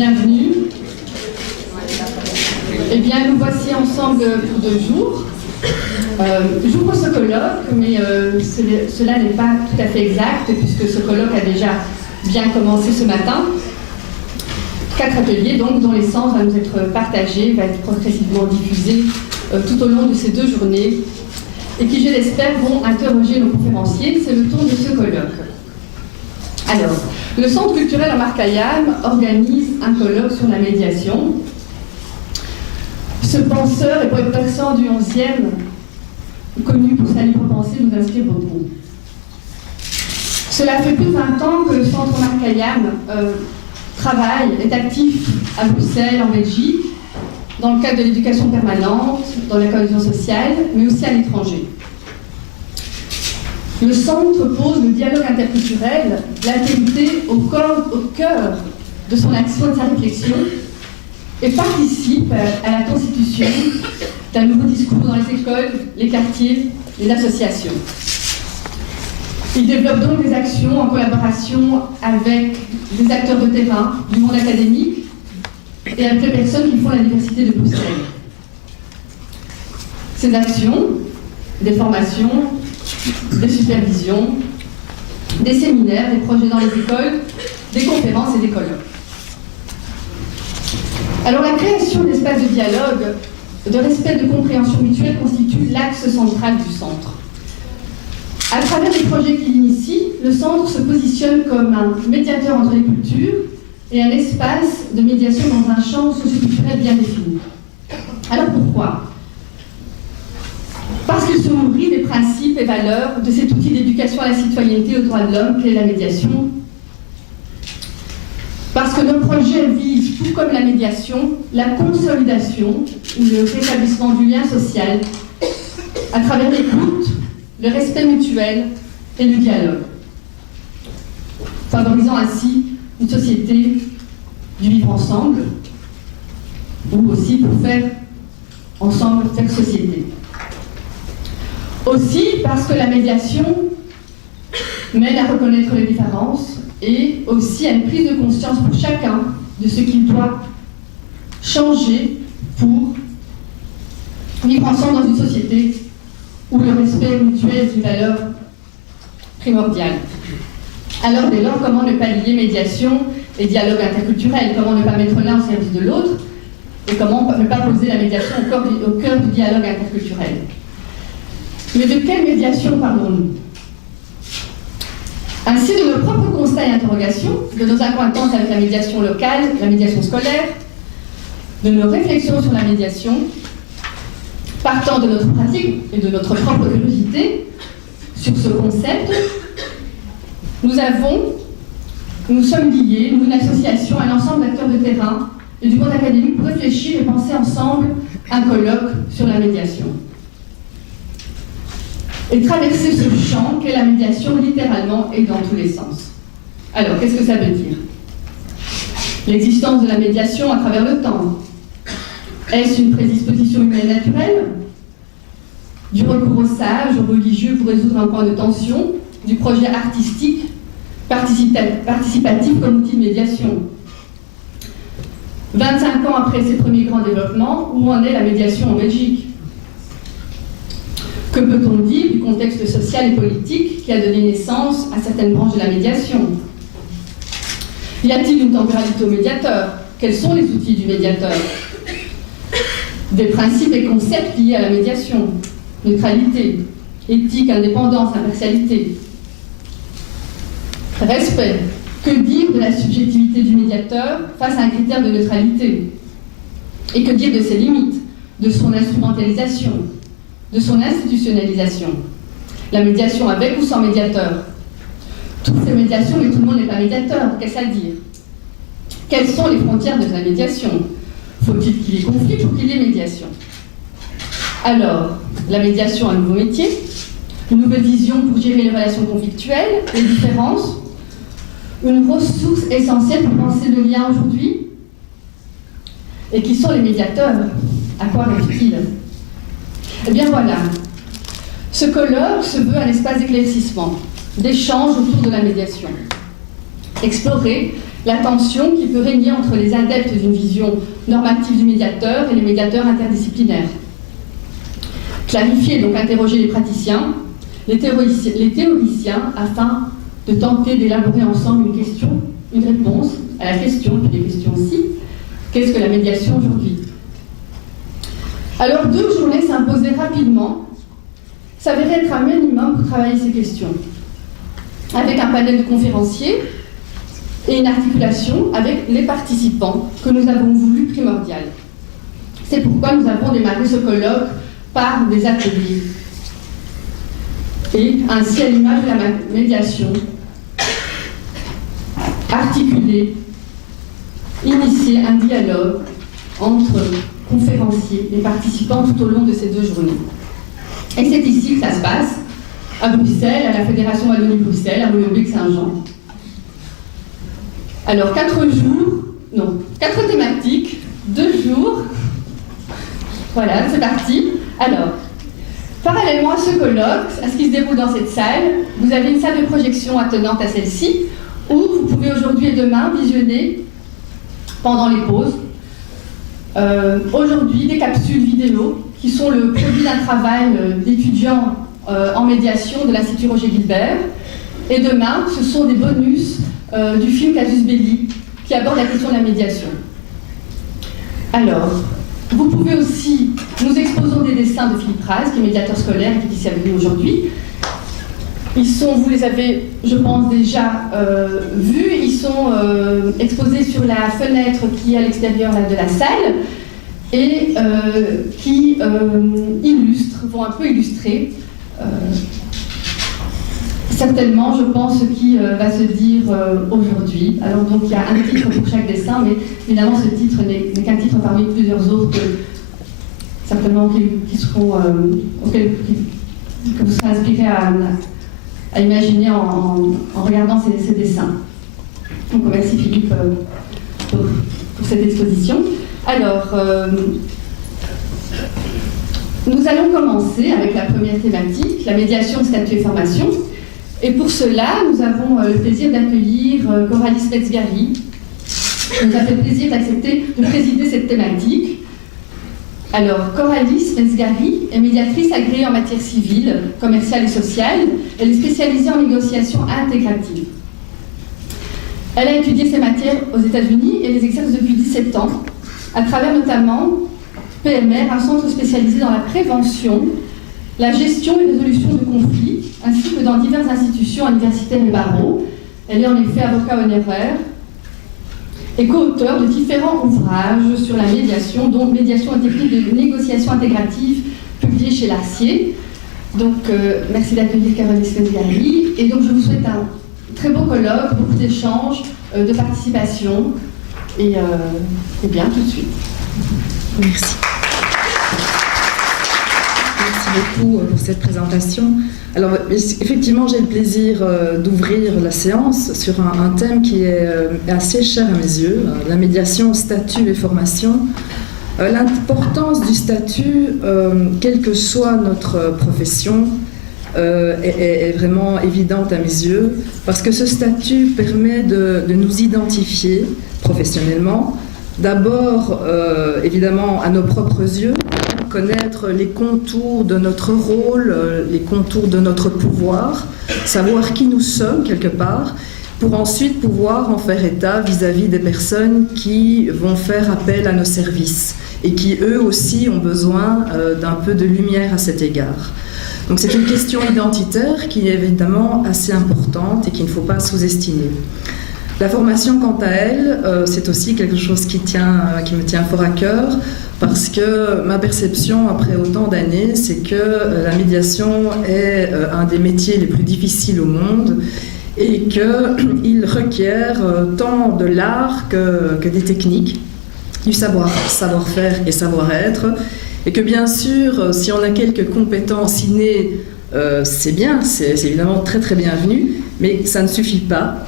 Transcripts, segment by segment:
Bienvenue. Eh bien, nous voici ensemble pour 2 jours. J'ouvre ce colloque, mais cela n'est pas tout à fait exact, puisque ce colloque a déjà bien commencé ce matin. 4 ateliers, donc, dont l'essence va nous être partagée, va être progressivement diffusée tout au long de ces 2 journées, et qui, je l'espère, vont interroger nos conférenciers. C'est le ton de ce colloque. Alors, le Centre culturel Omar Khayyam organise un colloque sur la médiation. Ce penseur et poète persan du 11e, connu pour sa libre pensée, nous inspire beaucoup. Cela fait plus de 20 ans que le Centre Omar Khayyam travaille, est actif à Bruxelles, en Belgique, dans le cadre de l'éducation permanente, dans la cohésion sociale, mais aussi à l'étranger. Le centre pose le dialogue interculturel, l'altérité au cœur de son action et de sa réflexion, et participe à la constitution d'un nouveau discours dans les écoles, les quartiers, les associations. Il développe donc des actions en collaboration avec des acteurs de terrain, du monde académique, et avec les personnes qui font la diversité de Bruxelles. Ces actions, des formations, des supervisions, des séminaires, des projets dans les écoles, des conférences et des colloques. Alors la création d'espaces de dialogue, de respect, de compréhension mutuelle constitue l'axe central du centre. À travers les projets qu'il initie, le centre se positionne comme un médiateur entre les cultures et un espace de médiation dans un champ socioculturel bien défini. Alors pourquoi ? Parce qu'il se nourrit des principes et valeurs de cet outil d'éducation à la citoyenneté et aux droits de l'homme qu'est la médiation. Parce que nos projets visent, tout comme la médiation, la consolidation ou le rétablissement du lien social à travers l'écoute, le respect mutuel et le dialogue, favorisant ainsi une société du vivre ensemble, ou aussi pour faire ensemble, faire société. Aussi parce que la médiation mène à reconnaître les différences et aussi à une prise de conscience pour chacun de ce qu'il doit changer pour vivre ensemble dans une société où le respect mutuel est une valeur primordiale. Alors dès lors, comment ne pas lier médiation et dialogue interculturel? Comment ne pas mettre l'un au service de l'autre? Et comment ne pas poser la médiation au cœur du dialogue interculturel? Mais de quelle médiation parlons-nous? Ainsi, de nos propres constats et interrogations, de nos acquaintances avec la médiation locale, la médiation scolaire, de nos réflexions sur la médiation, partant de notre pratique et de notre propre curiosité sur ce concept, nous sommes liés, nous, une association, un ensemble d'acteurs de terrain et du monde académique pour réfléchir et penser ensemble un colloque sur la médiation. Et traverser ce champ qu'est la médiation littéralement et dans tous les sens. Alors, qu'est-ce que ça veut dire? L'existence de la médiation à travers le temps. Est-ce une prédisposition humaine naturelle? Du recours aux sages, aux religieux pour résoudre un point de tension, du projet artistique, participatif comme outil de médiation. 25 ans après ses premiers grands développements, où en est la médiation en Belgique? Que peut-on dire du contexte social et politique qui a donné naissance à certaines branches de la médiation? Y a-t-il une temporalité au médiateur? Quels sont les outils du médiateur? Des principes et concepts liés à la médiation: neutralité, éthique, indépendance, impartialité. Respect. Que dire de la subjectivité du médiateur face à un critère de neutralité? Et que dire de ses limites, de son instrumentalisation, de son institutionnalisation? La médiation avec ou sans médiateur? Toutes ces médiations, mais tout le monde n'est pas médiateur, qu'est-ce à dire? Quelles sont les frontières de la médiation? Faut-il qu'il y ait conflit pour qu'il y ait médiation? Alors, la médiation, un nouveau métier, une nouvelle vision pour gérer les relations conflictuelles, les différences, une ressource essentielle pour penser le lien aujourd'hui. Et qui sont les médiateurs? À quoi rêvent-ils? Eh bien voilà, ce colloque se veut un espace d'éclaircissement, d'échange autour de la médiation. Explorer la tension qui peut régner entre les adeptes d'une vision normative du médiateur et les médiateurs interdisciplinaires. Clarifier, donc interroger les praticiens, les théoriciens, afin de tenter d'élaborer ensemble une réponse à la question, puis des questions aussi, qu'est-ce que la médiation aujourd'hui? Alors 2 journées s'imposaient rapidement, s'avérait être un minimum pour travailler ces questions, avec un panel de conférenciers et une articulation avec les participants que nous avons voulu primordial. C'est pourquoi nous avons démarré ce colloque par des ateliers. Et ainsi, à l'image de la médiation, articuler, initier un dialogue entre conférenciers et participants tout au long de ces 2 journées. Et c'est ici que ça se passe, à Bruxelles, à la Fédération Wallonie-Bruxelles, à Molenbeek-Saint-Jean. Alors, 4 thématiques, 2 jours. Voilà, c'est parti. Alors, parallèlement à ce colloque, à ce qui se déroule dans cette salle, vous avez une salle de projection attenante à celle-ci, où vous pouvez aujourd'hui et demain visionner, pendant les pauses, aujourd'hui des capsules vidéo qui sont le produit d'un travail d'étudiants en médiation de l'Institut Roger Guilbert. Et demain, ce sont des bonus du film Casus Belli qui aborde la question de la médiation. Alors, vous pouvez aussi, nous exposons des dessins de Philippe Raz, qui est médiateur scolaire et qui est ici avec nous aujourd'hui. Ils sont, vous les avez, je pense, déjà vus, ils sont exposés sur la fenêtre qui est à l'extérieur de la salle et qui vont un peu illustrer certainement, je pense, ce qui va se dire aujourd'hui. Alors donc il y a un titre pour chaque dessin, mais évidemment ce titre n'est qu'un titre parmi plusieurs autres certainement qui seront que vous serez inspirés à imaginer en regardant ces dessins. Donc merci Philippe pour cette exposition. Alors, nous allons commencer avec la première thématique, la médiation, statut et formation. Et pour cela, nous avons le plaisir d'accueillir Coralie Spetsgary, qui nous a fait le plaisir d'accepter de présider cette thématique. Alors, Coralie Spetsgary est médiatrice agréée en matière civile, commerciale et sociale. Elle est spécialisée en négociation intégrative. Elle a étudié ces matières aux États-Unis et les exerce depuis 17 ans, à travers notamment PMR, un centre spécialisé dans la prévention, la gestion et résolution de conflits, ainsi que dans diverses institutions universitaires et barreaux. Elle est en effet avocat honoraire et co-auteur de différents ouvrages sur la médiation, dont Médiation et techniques de négociation intégrative, publié chez Larcier. Donc, merci d'accueillir Caroline Spetsgary. Et donc, je vous souhaite un très beau colloque, beaucoup d'échanges, de participation. Et bien, tout de suite. Merci. Merci beaucoup pour cette présentation. Alors, effectivement, j'ai le plaisir d'ouvrir la séance sur un thème qui est assez cher à mes yeux, la médiation, statut et formation. L'importance du statut, quelle que soit notre profession, est vraiment évidente à mes yeux, parce que ce statut permet de nous identifier professionnellement, d'abord évidemment à nos propres yeux, connaître les contours de notre rôle, les contours de notre pouvoir, savoir qui nous sommes quelque part, pour ensuite pouvoir en faire état vis-à-vis des personnes qui vont faire appel à nos services et qui eux aussi ont besoin d'un peu de lumière à cet égard. Donc c'est une question identitaire qui est évidemment assez importante et qu'il ne faut pas sous-estimer. La formation, quant à elle, c'est aussi quelque chose qui me tient fort à cœur, parce que ma perception, après autant d'années, c'est que la médiation est un des métiers les plus difficiles au monde et qu'il requiert tant de l'art que des techniques, du savoir-faire et savoir-être, et que bien sûr, si on a quelques compétences innées, c'est bien, c'est évidemment très très bienvenu, mais ça ne suffit pas,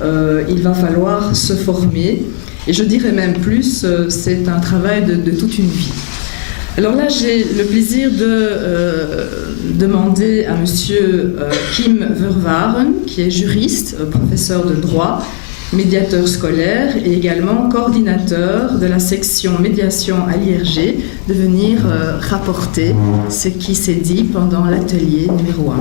il va falloir se former, et je dirais même plus, c'est un travail de toute une vie. Alors là, j'ai le plaisir de demander à monsieur Kim Verwaren, qui est juriste, professeur de droit, médiateur scolaire et également coordinateur de la section médiation à l'IRG, de venir rapporter ce qui s'est dit pendant l'atelier numéro 1.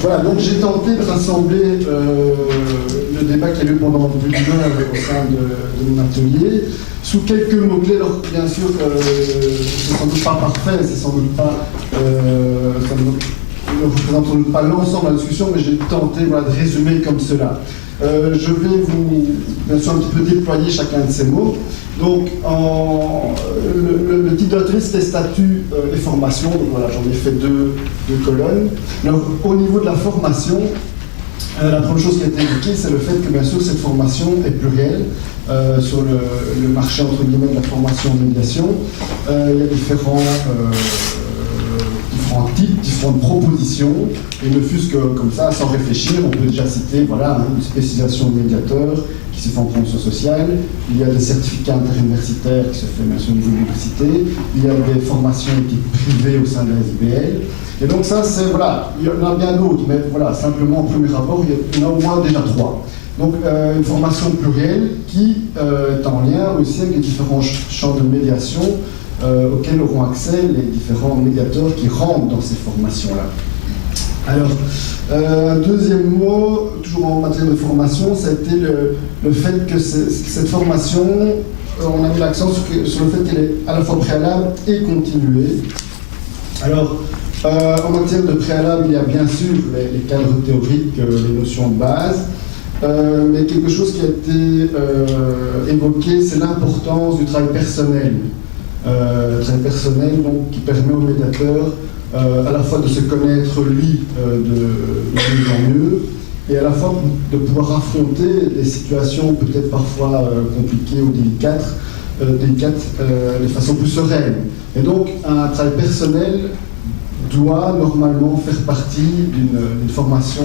Voilà, donc j'ai tenté de rassembler le débat qui a lieu pendant plus d'une heure au sein de mon atelier sous quelques mots-clés. Alors bien sûr, c'est sans doute pas parfait, c'est sans doute pas, ça ne représente sans doute pas l'ensemble de la discussion, mais j'ai tenté voilà, de résumer comme cela. Je vais vous, bien sûr, un petit peu déployer chacun de ces mots. Donc, le titre de l'atelier, c'était statut et formation. Donc voilà, j'en ai fait deux colonnes. Alors, au niveau de la formation, la première chose qui a été évoquée, c'est le fait que, bien sûr, cette formation est plurielle sur le marché, entre guillemets, de la formation en médiation. Il y a différents types, différentes propositions, et ne fût-ce que comme ça, sans réfléchir, on peut déjà citer voilà, une spécialisation de médiateur qui se fait en promotion sociale, il y a des certificats interuniversitaires qui se fait bien sûr au niveau de l'université, il y a des formations privées au sein de la SBL, et donc ça, c'est, voilà, il y en a bien d'autres, mais voilà, simplement au premier rapport, il y en a au moins déjà 3. Donc une formation plurielle qui est en lien aussi avec les différents champs de médiation auxquels auront accès les différents médiateurs qui rentrent dans ces formations-là. Alors, un deuxième mot, toujours en matière de formation, ça a été le fait que cette formation, on a mis l'accent sur le fait qu'elle est à la fois préalable et continuée. Alors, en matière de préalable, il y a bien sûr les cadres théoriques, les notions de base, mais quelque chose qui a été évoqué, c'est l'importance du travail personnel. Travail personnel donc, qui permet au médiateur à la fois de se connaître lui de mieux en mieux et à la fois de pouvoir affronter des situations peut-être parfois compliquées ou délicates de façon plus sereine. Et donc un travail personnel doit normalement faire partie d'une formation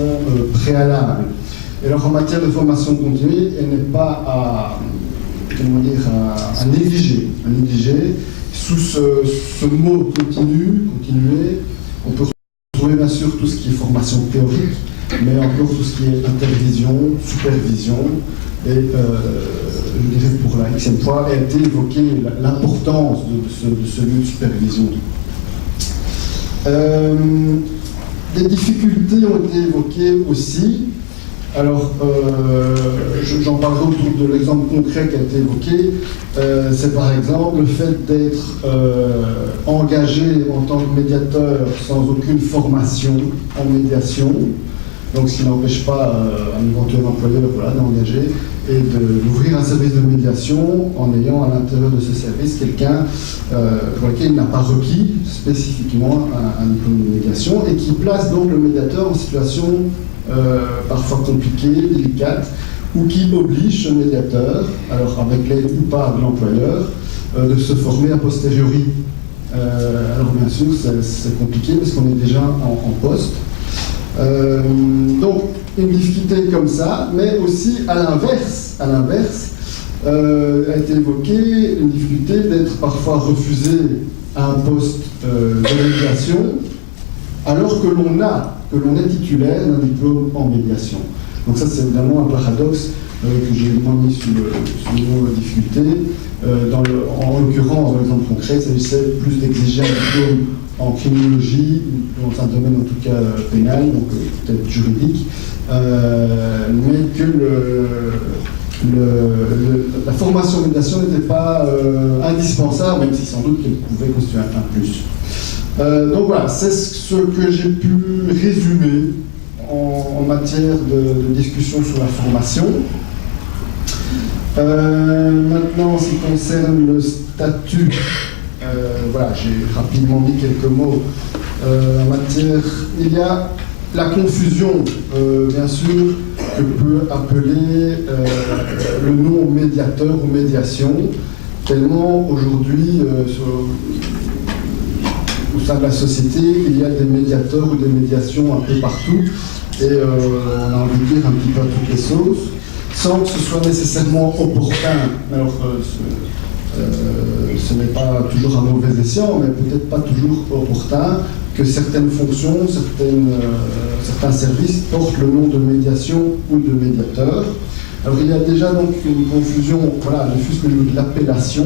préalable. Et alors en matière de formation continue, elle n'est pas à négliger. Sous ce mot continuer, on peut retrouver bien sûr tout ce qui est formation théorique, mais encore tout ce qui est intervision, supervision, et je dirais pour la xème fois, a été évoqué l'importance de ce lieu de supervision. Des difficultés ont été évoquées aussi. Alors, j'en parlerai autour de l'exemple concret qui a été évoqué. C'est par exemple le fait d'être engagé en tant que médiateur sans aucune formation en médiation, donc ce qui n'empêche pas un éventuel employeur voilà, d'engager et d'ouvrir un service de médiation en ayant à l'intérieur de ce service quelqu'un pour lequel il n'a pas requis spécifiquement un diplôme de médiation et qui place donc le médiateur en situation parfois compliquée, délicate, ou qui oblige ce médiateur, alors avec l'aide ou pas de l'employeur, de se former a posteriori. Alors bien sûr, c'est compliqué parce qu'on est déjà en poste. Donc, une difficulté comme ça, mais aussi à l'inverse, a été évoquée une difficulté d'être parfois refusé à un poste de médiation, alors que l'on est titulaire d'un diplôme en médiation. Donc ça, c'est évidemment un paradoxe que j'ai moins mis sous le mot difficulté. En l'occurrence, dans l'exemple concret, il s'agissait plus d'exiger un diplôme en criminologie, dans un domaine en tout cas pénal, donc peut-être juridique, mais que la formation en médiation n'était pas indispensable, même si sans doute qu'elle pouvait constituer un plus. Donc voilà, c'est ce que j'ai pu résumer en matière de discussion sur la formation. Maintenant, en ce qui concerne le statut, voilà, j'ai rapidement dit quelques mots en matière. Il y a la confusion, bien sûr, que peut appeler le nom médiateur ou médiation, tellement aujourd'hui, au sein de la société, il y a des médiateurs ou des médiations un peu partout, et on a envie de dire un petit peu à toutes les sauces, sans que ce soit nécessairement opportun. Alors, ce n'est pas toujours un mauvais escient, mais peut-être pas toujours opportun que certaines fonctions, certains services portent le nom de médiation ou de médiateur. Alors il y a déjà donc une confusion, voilà, ne fût-ce qu'au niveau de l'appellation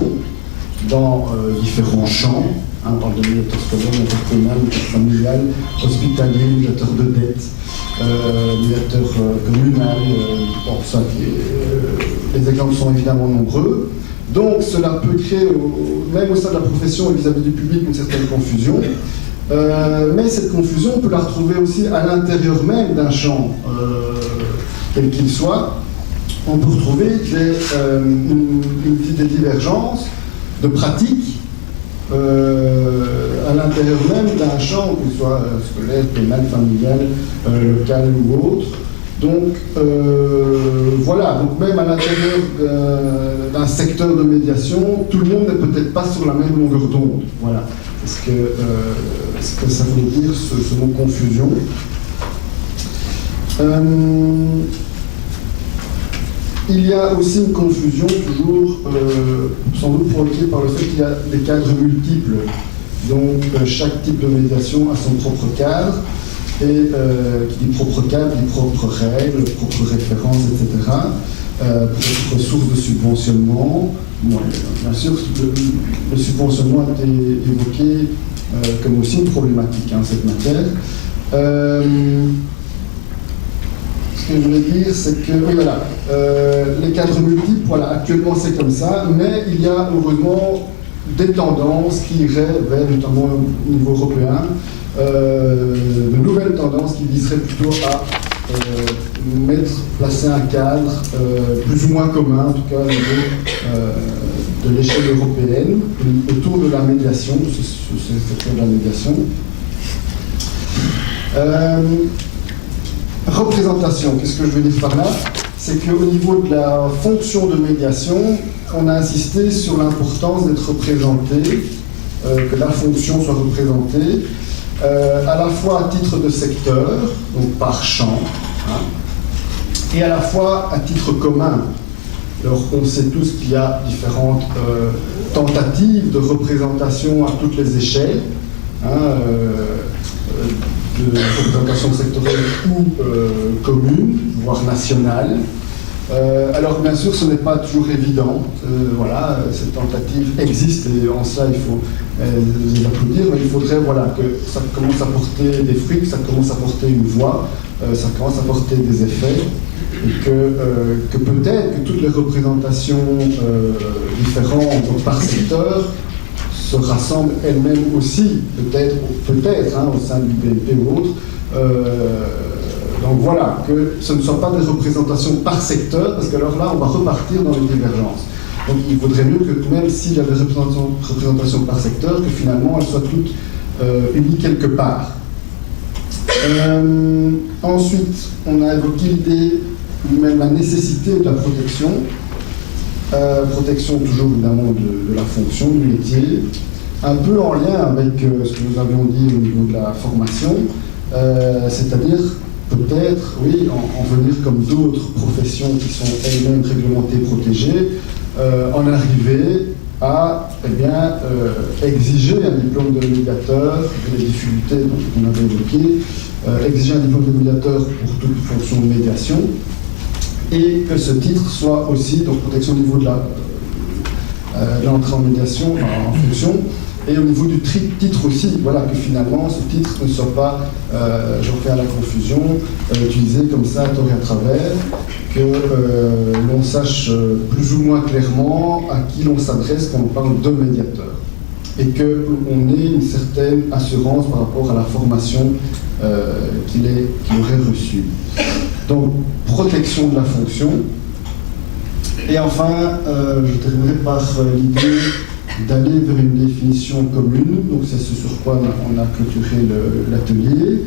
dans différents champs. On parle de médiateur scolaire, médiateur pénal, médiateur familial, hospitalier, médiateur de dette, médiateur communal. Bon, ça, les exemples sont évidemment nombreux. Donc cela peut créer, même au sein de la profession et vis-à-vis du public, une certaine confusion. Mais cette confusion, on peut la retrouver aussi à l'intérieur même d'un champ, quel qu'il soit. On peut retrouver des divergences de pratiques à l'intérieur même d'un champ, qu'il soit scolaire, pénal, familial, local ou autre. Donc voilà, donc même à l'intérieur d'un secteur de médiation, tout le monde n'est peut-être pas sur la même longueur d'onde. Voilà, ce que ça veut dire ce mot confusion. Il y a aussi une confusion toujours, sans doute provoquée par le fait qu'il y a des cadres multiples. Donc chaque type de médiation a son propre cadre, et qui dit propre cadre, dit propres règles, propres références, etc. Propres sources de subventionnement. Bon, bien sûr, le subventionnement a été évoqué comme aussi une problématique, cette matière. Ce que je voulais dire, c'est que, oui, voilà, les cadres multiples, voilà, actuellement c'est comme ça, mais il y a heureusement des tendances qui iraient vers, notamment au niveau européen, de nouvelles tendances qui viseraient plutôt à placer un cadre plus ou moins commun, en tout cas au niveau de l'échelle européenne, autour de la médiation, ce secteur de la médiation. Représentation, qu'est-ce que je veux dire par là? C'est qu'au niveau de la fonction de médiation, on a insisté sur l'importance d'être représenté, que la fonction soit représentée, à la fois à titre de secteur, donc par champ, et à la fois à titre commun. Alors on sait tous qu'il y a différentes tentatives de représentation à toutes les échelles, de représentation sectorielle ou commune, voire nationale. Alors bien sûr, ce n'est pas toujours évident. Voilà, ces tentatives existent et en cela il faut les applaudir, mais il faudrait voilà, que ça commence à porter des fruits, que ça commence à porter une voix, ça commence à porter des effets, et que peut-être que toutes les représentations différentes par secteur se rassemblent elles-mêmes aussi, peut-être au sein du BNP ou autre. Donc voilà, que ce ne soit pas des représentations par secteur, parce que alors là, on va repartir dans les divergences. Donc il vaudrait mieux que même s'il y a des représentations par secteur, que finalement elles soient toutes unies quelque part. Ensuite, on a évoqué l'idée, ou même la nécessité de la protection. Protection toujours évidemment de la fonction, du métier, un peu en lien avec ce que nous avions dit au niveau de la formation, c'est-à-dire peut-être, oui, en venir comme d'autres professions qui sont elles-mêmes réglementées, protégées, en arriver à exiger un diplôme de médiateur, les difficultés dont on avait évoquées, exiger un diplôme de médiateur pour toute fonction de médiation, et que ce titre soit aussi, donc protection au niveau de l'entrée en médiation, en fonction, et au niveau du titre aussi, voilà, que finalement ce titre ne soit pas, j'en fais à la confusion, utilisé comme ça à tort et à travers, que l'on sache plus ou moins clairement à qui l'on s'adresse quand on parle de médiateur, et qu'on ait une certaine assurance par rapport à la formation qu'il aurait reçue. Donc, protection de la fonction. Et enfin, je terminerai par l'idée d'aller vers une définition commune. Donc, c'est ce sur quoi on a clôturé l'atelier.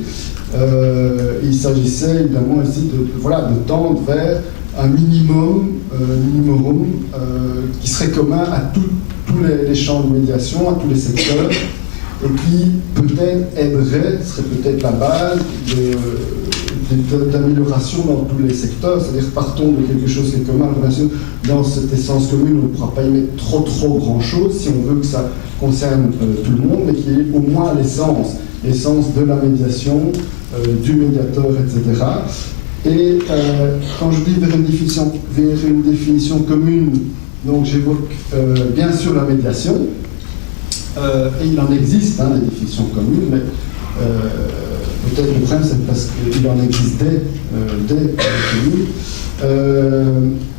Il s'agissait évidemment ici de tendre vers un minimum qui serait commun à tous les champs de médiation, à tous les secteurs, et qui peut-être aiderait, serait peut-être la base d'amélioration dans tous les secteurs, c'est-à-dire partons de quelque chose qui est commun. Bien sûr, dans cette essence commune, on ne pourra pas y mettre trop grand chose si on veut que ça concerne tout le monde, mais qui est au moins l'essence. l'essence de la médiation, du médiateur, etc. Et quand je dis vers une définition commune, donc j'évoque bien sûr la médiation, et il en existe des définitions communes, mais peut-être le problème c'est parce qu'il en existe des communes.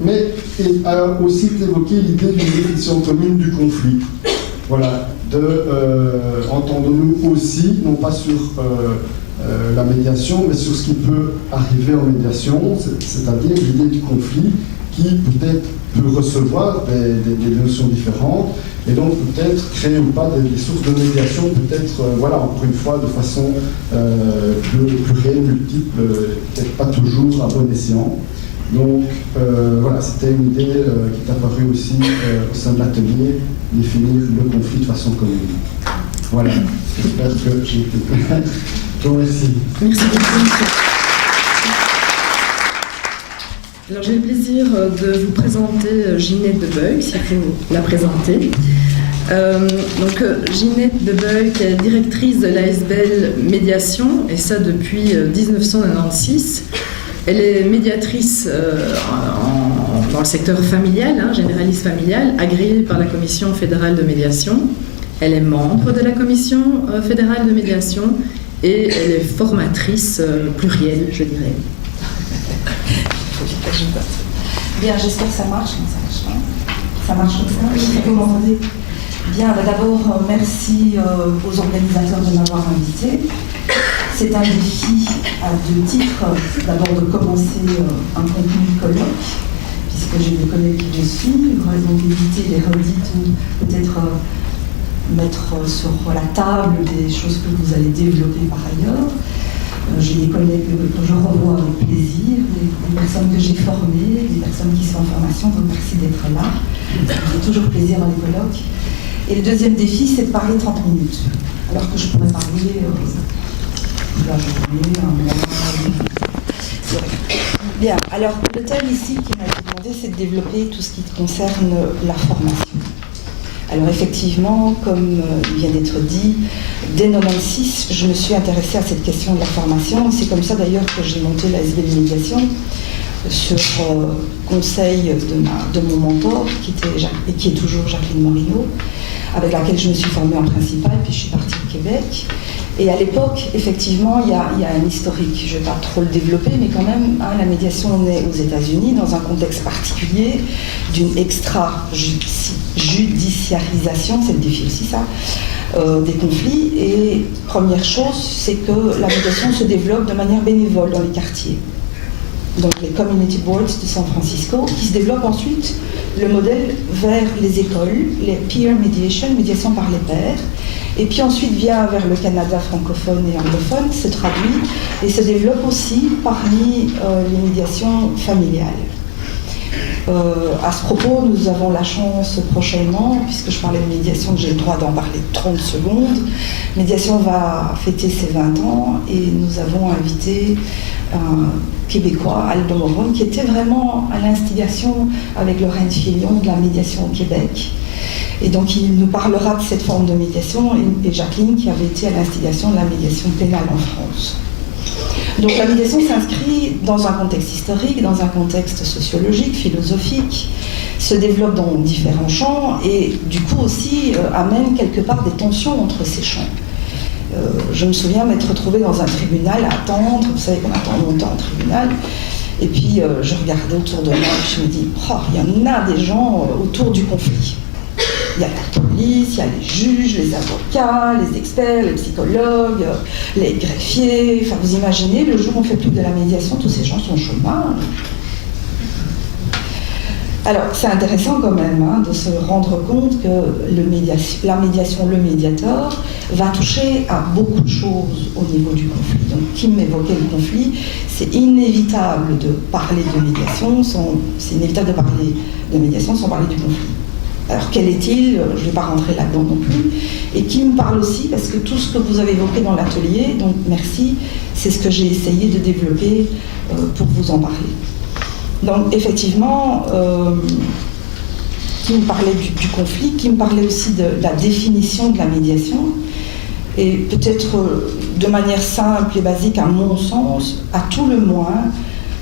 Mais il a aussi évoqué l'idée d'une définition commune du conflit. Voilà, entendons-nous aussi, non pas sur la médiation, mais sur ce qui peut arriver en médiation, c'est-à-dire l'idée du conflit qui peut-être peut recevoir des notions différentes et donc peut-être créer ou pas des sources de médiation, peut-être, voilà, encore une fois, de façon plurielle, multiple, peut-être pas toujours à bon escient. Donc voilà, c'était une idée qui est apparue aussi au sein de l'atelier, définir le conflit de façon commune. Voilà, j'espère que j'ai été clair. Je vous remercie. Merci beaucoup. Alors j'ai le plaisir de vous présenter Ginette Debeuil, s'il faut la présenter. Donc Ginette Debeuil est directrice de l'ASBL Médiation, et ça depuis 1996. Elle est médiatrice dans le secteur familial, généraliste familial, agréée par la Commission fédérale de médiation. Elle est membre de la Commission fédérale de médiation et elle est formatrice plurielle, je dirais. Bien, j'espère que ça marche. Ça marche comme ça. Vous m'entendez? Bien, d'abord, merci aux organisateurs de m'avoir invité. C'est un défi à deux titres. D'abord, de commencer un contenu de colloque, puisque j'ai des collègues qui me suivent, donc éviter les redites ou peut-être mettre sur la table des choses que vous allez développer par ailleurs. J'ai des collègues que je revois avec plaisir, des personnes que j'ai formées, des personnes qui sont en formation, donc merci d'être là. Ça me fait toujours plaisir dans les colloques. Et le deuxième défi, c'est de parler 30 minutes, alors que je pourrais parler la journée, un mois. Bien, alors le thème ici qui m'a été demandé, c'est de développer tout ce qui concerne la formation. Alors effectivement, comme il vient d'être dit, dès 1996, je me suis intéressée à cette question de la formation. C'est comme ça d'ailleurs que j'ai monté la SBL Médiation, sur conseil de mon mentor, qui est toujours Jacqueline Morino, avec laquelle je me suis formée en principal, puis je suis partie au Québec. Et à l'époque, effectivement, il y a un historique. Je ne vais pas trop le développer, mais quand même, la médiation naît aux États-Unis dans un contexte particulier d'une extra-judiciarisation, c'est le défi aussi ça, des conflits. Et première chose, c'est que la médiation se développe de manière bénévole dans les quartiers. Donc les community boards de San Francisco, qui se développent ensuite le modèle vers les écoles, les peer mediation, médiation par les pairs. Et puis ensuite vient vers le Canada francophone et anglophone, se traduit et se développe aussi parmi les médiations familiales. À ce propos, nous avons la chance prochainement, puisque je parlais de médiation, j'ai le droit d'en parler 30 secondes. Médiation va fêter ses 20 ans et nous avons invité un Québécois, Aldo Moron, qui était vraiment à l'instigation avec Lorraine Filion de la médiation au Québec. Et donc il nous parlera de cette forme de médiation, et Jacqueline qui avait été à l'instigation de la médiation pénale en France. Donc la médiation s'inscrit dans un contexte historique, dans un contexte sociologique, philosophique, se développe dans différents champs et du coup aussi amène quelque part des tensions entre ces champs. Je me souviens m'être retrouvée dans un tribunal à attendre, vous savez qu'on attend longtemps au tribunal, et puis je regardais autour de moi et je me dis, oh, il y en a des gens autour du conflit. Il y a la police, il y a les juges, les avocats, les experts, les psychologues, les greffiers. Enfin, vous imaginez, le jour où on ne fait plus de la médiation, tous ces gens sont au chômage. Alors, c'est intéressant quand même de se rendre compte que la médiation, le médiateur, va toucher à beaucoup de choses au niveau du conflit. Donc, qui m'évoquait le conflit, c'est inévitable de parler de médiation, c'est inévitable de parler de médiation sans parler du conflit. Alors quel est-il? Je ne vais pas rentrer là-dedans non plus. Et qui me parle aussi, parce que tout ce que vous avez évoqué dans l'atelier, donc merci, c'est ce que j'ai essayé de développer pour vous en parler. Donc effectivement, qui me parlait du conflit, qui me parlait aussi de la définition de la médiation. Et peut-être de manière simple et basique, à mon sens, à tout le moins,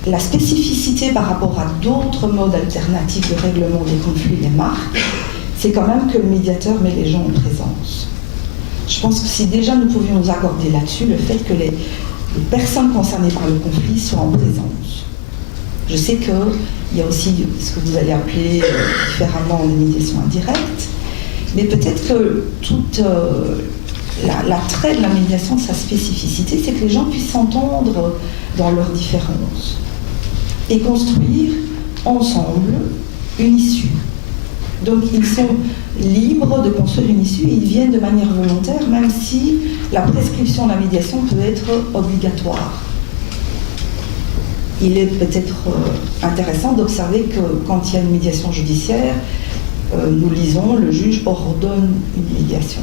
la spécificité par rapport à d'autres modes alternatifs de règlement des conflits les marque, c'est quand même que le médiateur met les gens en présence. Je pense que si déjà nous pouvions nous accorder là-dessus, le fait que les personnes concernées par le conflit soient en présence. Je sais qu'il y a aussi ce que vous allez appeler différemment des médiations indirectes, mais peut-être que toute l'attrait de la médiation, sa spécificité, c'est que les gens puissent s'entendre dans leurs différences et construire ensemble une issue. Donc ils sont libres de construire une issue et ils viennent de manière volontaire, même si la prescription de la médiation peut être obligatoire. Il est peut-être intéressant d'observer que quand il y a une médiation judiciaire, nous lisons, le juge ordonne une médiation.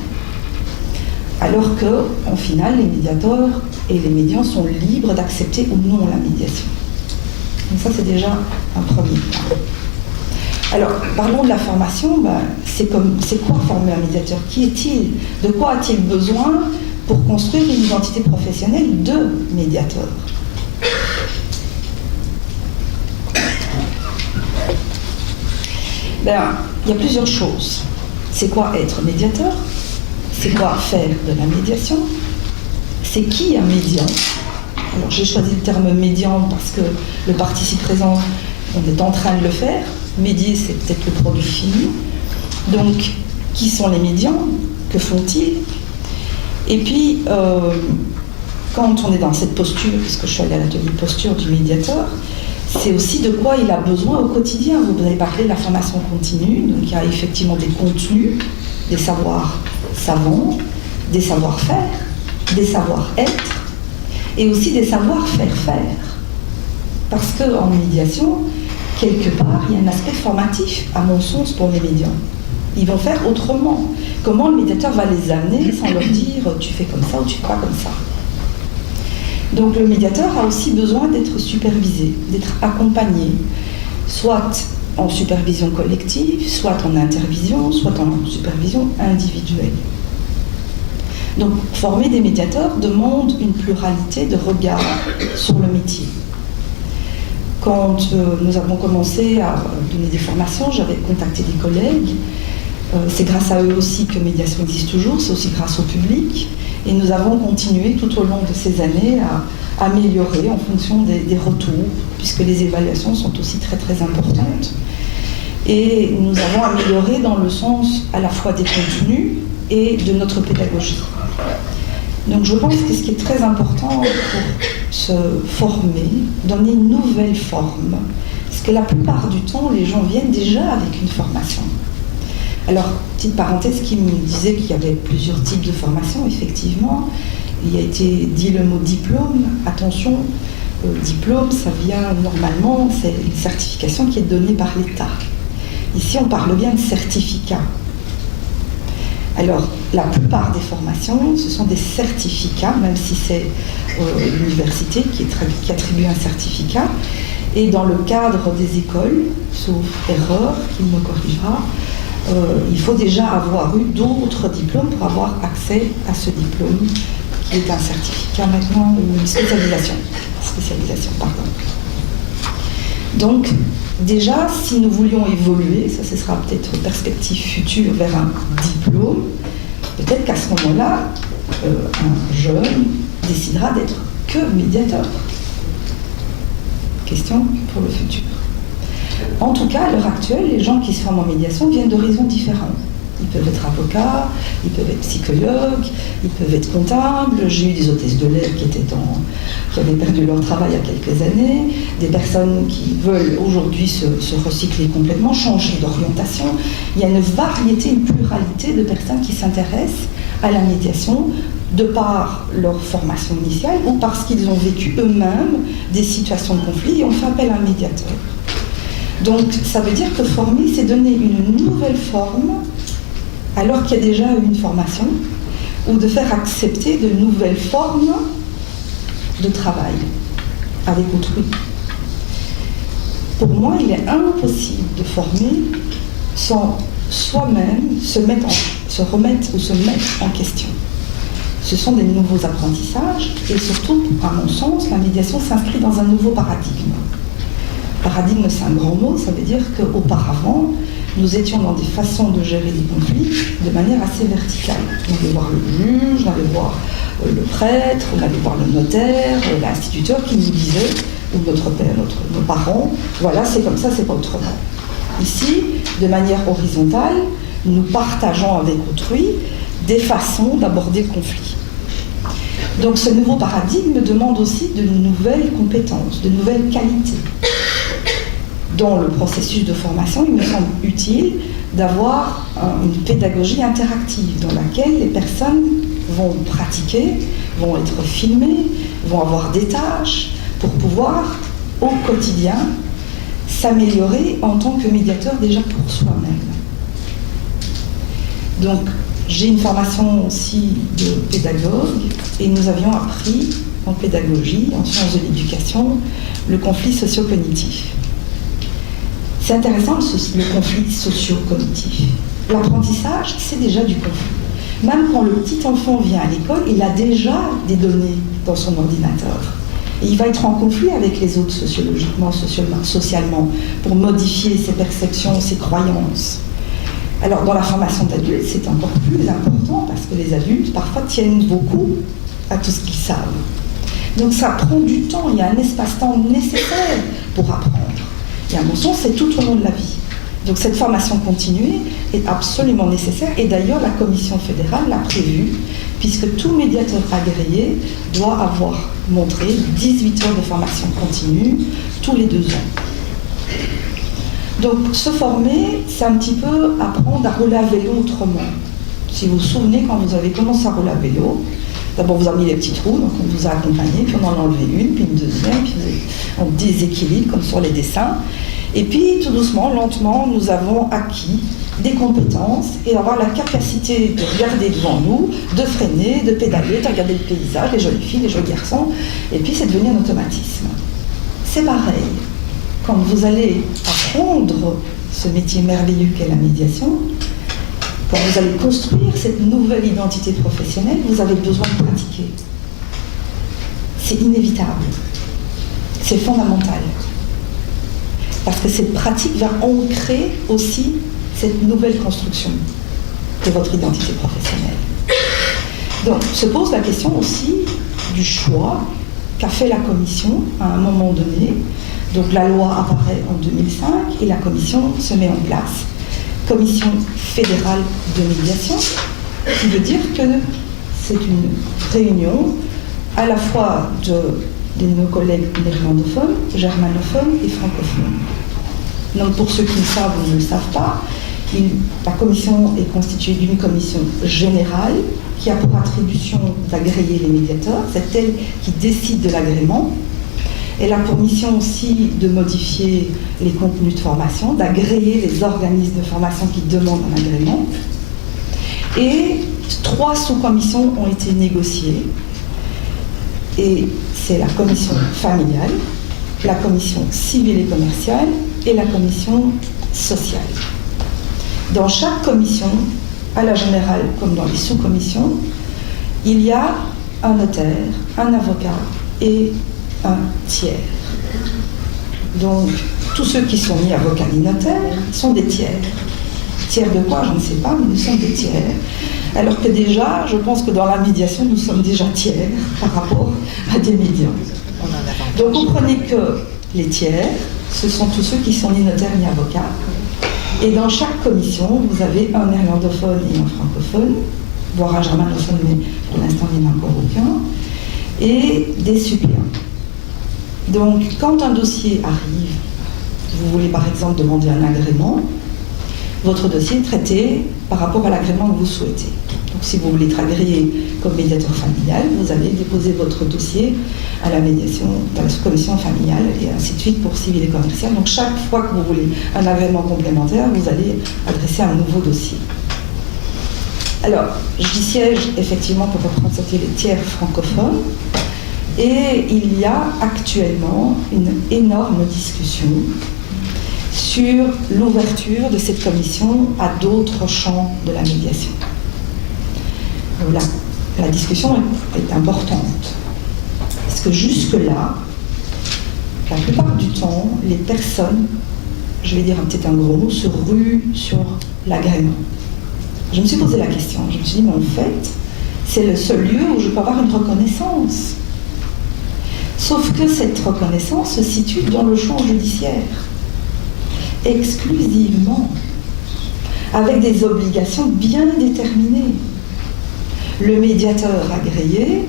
Alors qu'en final, les médiateurs et les médiants sont libres d'accepter ou non la médiation. Donc ça, c'est déjà un premier point. Alors, parlons de la formation. C'est quoi former un médiateur? Qui est-il? De quoi a-t-il besoin pour construire une identité professionnelle de médiateur? Il y a plusieurs choses. C'est quoi être médiateur? C'est quoi faire de la médiation? C'est qui un médiant? Alors j'ai choisi le terme médiant parce que le participe présent, on est en train de le faire. Médier, c'est peut-être le produit fini. Donc, qui sont les médiants? Que font-ils? Et puis, quand on est dans cette posture, puisque je suis allée à l'atelier posture du médiateur, c'est aussi de quoi il a besoin au quotidien. Vous avez parlé de la formation continue, donc il y a effectivement des contenus, des savoirs savants, des savoir-faire, des savoir-être, et aussi des savoir-faire-faire. Parce qu'en médiation, quelque part, il y a un aspect formatif, à mon sens, pour les médiants. Ils vont faire autrement. Comment le médiateur va les amener sans leur dire « tu fais comme ça » ou « tu fais pas comme ça ». Donc le médiateur a aussi besoin d'être supervisé, d'être accompagné, soit en supervision collective, soit en intervision, soit en supervision individuelle. Donc former des médiateurs demande une pluralité de regards sur le métier. Quand nous avons commencé à donner des formations, j'avais contacté des collègues. C'est grâce à eux aussi que Médiation existe toujours, c'est aussi grâce au public. Et nous avons continué tout au long de ces années à améliorer en fonction des retours, puisque les évaluations sont aussi très très importantes. Et nous avons amélioré dans le sens à la fois des contenus et de notre pédagogie. Donc je pense que ce qui est très important pour se former, donner une nouvelle forme, parce que la plupart du temps, les gens viennent déjà avec une formation. Alors, petite parenthèse qui me disait qu'il y avait plusieurs types de formations, effectivement, il a été dit le mot diplôme. Attention, diplôme, ça vient normalement, c'est une certification qui est donnée par l'État. Ici, on parle bien de certificat. Alors, la plupart des formations, ce sont des certificats, même si c'est l'université qui attribue un certificat. Et dans le cadre des écoles, sauf erreur, qui me corrigera, il faut déjà avoir eu d'autres diplômes pour avoir accès à ce diplôme, qui est un certificat maintenant, ou une spécialisation. Donc, déjà, si nous voulions évoluer, ça ce sera peut-être une perspective future vers un diplôme, peut-être qu'à ce moment-là, un jeune décidera d'être que médiateur. Question pour le futur. En tout cas, à l'heure actuelle, les gens qui se forment en médiation viennent d'horizons différents. Ils peuvent être avocats, ils peuvent être psychologues, ils peuvent être comptables. J'ai eu des hôtesses de l'air qui avaient perdu leur travail il y a quelques années, des personnes qui veulent aujourd'hui se recycler complètement, changer d'orientation. Il y a une variété, une pluralité de personnes qui s'intéressent à la médiation de par leur formation initiale ou parce qu'ils ont vécu eux-mêmes des situations de conflit et ont fait appel à un médiateur. Donc ça veut dire que former, c'est donner une nouvelle forme alors qu'il y a déjà une formation, ou de faire accepter de nouvelles formes de travail avec autrui. Pour moi, il est impossible de former sans soi-même se remettre ou se mettre en question. ce sont des nouveaux apprentissages et surtout, à mon sens, la médiation s'inscrit dans un nouveau paradigme. Paradigme, c'est un grand mot, ça veut dire qu'auparavant, nous étions dans des façons de gérer des conflits de manière assez verticale. On allait voir le juge, on allait voir le prêtre, on allait voir le notaire, l'instituteur qui nous disait, ou notre père, nos parents, voilà, c'est comme ça, c'est pas autrement. Ici, de manière horizontale, nous partageons avec autrui des façons d'aborder le conflit. Donc ce nouveau paradigme demande aussi de nouvelles compétences, de nouvelles qualités. Dans le processus de formation, il me semble utile d'avoir une pédagogie interactive dans laquelle les personnes vont pratiquer, vont être filmées, vont avoir des tâches pour pouvoir, au quotidien, s'améliorer en tant que médiateur déjà pour soi-même. Donc, j'ai une formation aussi de pédagogue et nous avions appris en pédagogie, en sciences de l'éducation, le conflit socio-cognitif. C'est intéressant le conflit socio-cognitif. L'apprentissage, c'est déjà du conflit. Même quand le petit enfant vient à l'école, il a déjà des données dans son ordinateur. Et il va être en conflit avec les autres sociologiquement, socialement, pour modifier ses perceptions, ses croyances. Alors dans la formation d'adultes, c'est encore plus important parce que les adultes parfois tiennent beaucoup à tout ce qu'ils savent. Donc ça prend du temps, il y a un espace-temps nécessaire pour apprendre. Et à mon sens, c'est tout au long de la vie. Donc cette formation continue est absolument nécessaire et d'ailleurs la Commission fédérale l'a prévu puisque tout médiateur agréé doit avoir montré 18 heures de formation continue tous les 2 ans. Donc se former, c'est un petit peu apprendre à rouler à vélo autrement. Si vous vous souvenez, quand vous avez commencé à rouler à vélo, d'abord vous avez mis les petits trous, donc on vous a accompagné, puis on en a enlevé une, puis une deuxième, puis on déséquilibre comme sur les dessins. Et puis tout doucement, lentement, nous avons acquis des compétences et avoir la capacité de regarder devant nous, de freiner, de pédaler, de regarder le paysage, les jolies filles, les jolis garçons, et puis c'est devenu un automatisme. C'est pareil. Quand vous allez apprendre ce métier merveilleux qu'est la médiation, quand vous allez construire cette nouvelle identité professionnelle, vous avez besoin de pratiquer. C'est inévitable. C'est fondamental. Parce que cette pratique va ancrer aussi cette nouvelle construction de votre identité professionnelle. Donc, se pose la question aussi du choix qu'a fait la Commission à un moment donné. Donc, la loi apparaît en 2005 et la Commission se met en place. Commission fédérale de médiation, qui veut dire que c'est une réunion à la fois de nos collègues néerlandophones, germanophones et francophones. Donc pour ceux qui le savent ou ne le savent pas, la commission est constituée d'une commission générale qui a pour attribution d'agréer les médiateurs, c'est elle qui décide de l'agrément. Elle a pour mission aussi de modifier les contenus de formation, d'agréer les organismes de formation qui demandent un agrément. Et 3 sous-commissions ont été négociées. Et c'est la commission familiale, la commission civile et commerciale et la commission sociale. Dans chaque commission, à la générale comme dans les sous-commissions, il y a un notaire, un avocat et un tiers. Donc, tous ceux qui sont ni avocats ni notaires sont des tiers. Tiers de quoi, je ne sais pas, mais nous sommes des tiers. Alors que déjà, je pense que dans la médiation, nous sommes déjà tiers par rapport à des médiums. Donc, comprenez que les tiers, ce sont tous ceux qui sont ni notaires ni avocats. Et dans chaque commission, vous avez un néerlandophone et un francophone, voire un germanophone, mais pour l'instant, il n'y en a encore aucun, et des suppléants. Donc, quand un dossier arrive, vous voulez par exemple demander un agrément, votre dossier est traité par rapport à l'agrément que vous souhaitez. Donc, si vous voulez être agréé comme médiateur familial, vous allez déposer votre dossier à la médiation, dans la sous-commission familiale, et ainsi de suite pour civil et commercial. Donc, chaque fois que vous voulez un agrément complémentaire, vous allez adresser un nouveau dossier. Alors, j'y siège effectivement pour représenter les tiers francophones. Et il y a actuellement une énorme discussion sur l'ouverture de cette commission à d'autres champs de la médiation. La la discussion est importante. Parce que jusque-là, la plupart du temps, les personnes, je vais dire peut-être un gros mot, se ruent sur l'agrément. Je me suis posé la question, je me suis dit, mais en fait, c'est le seul lieu où je peux avoir une reconnaissance. Sauf que cette reconnaissance se situe dans le champ judiciaire, exclusivement, avec des obligations bien déterminées. Le médiateur agréé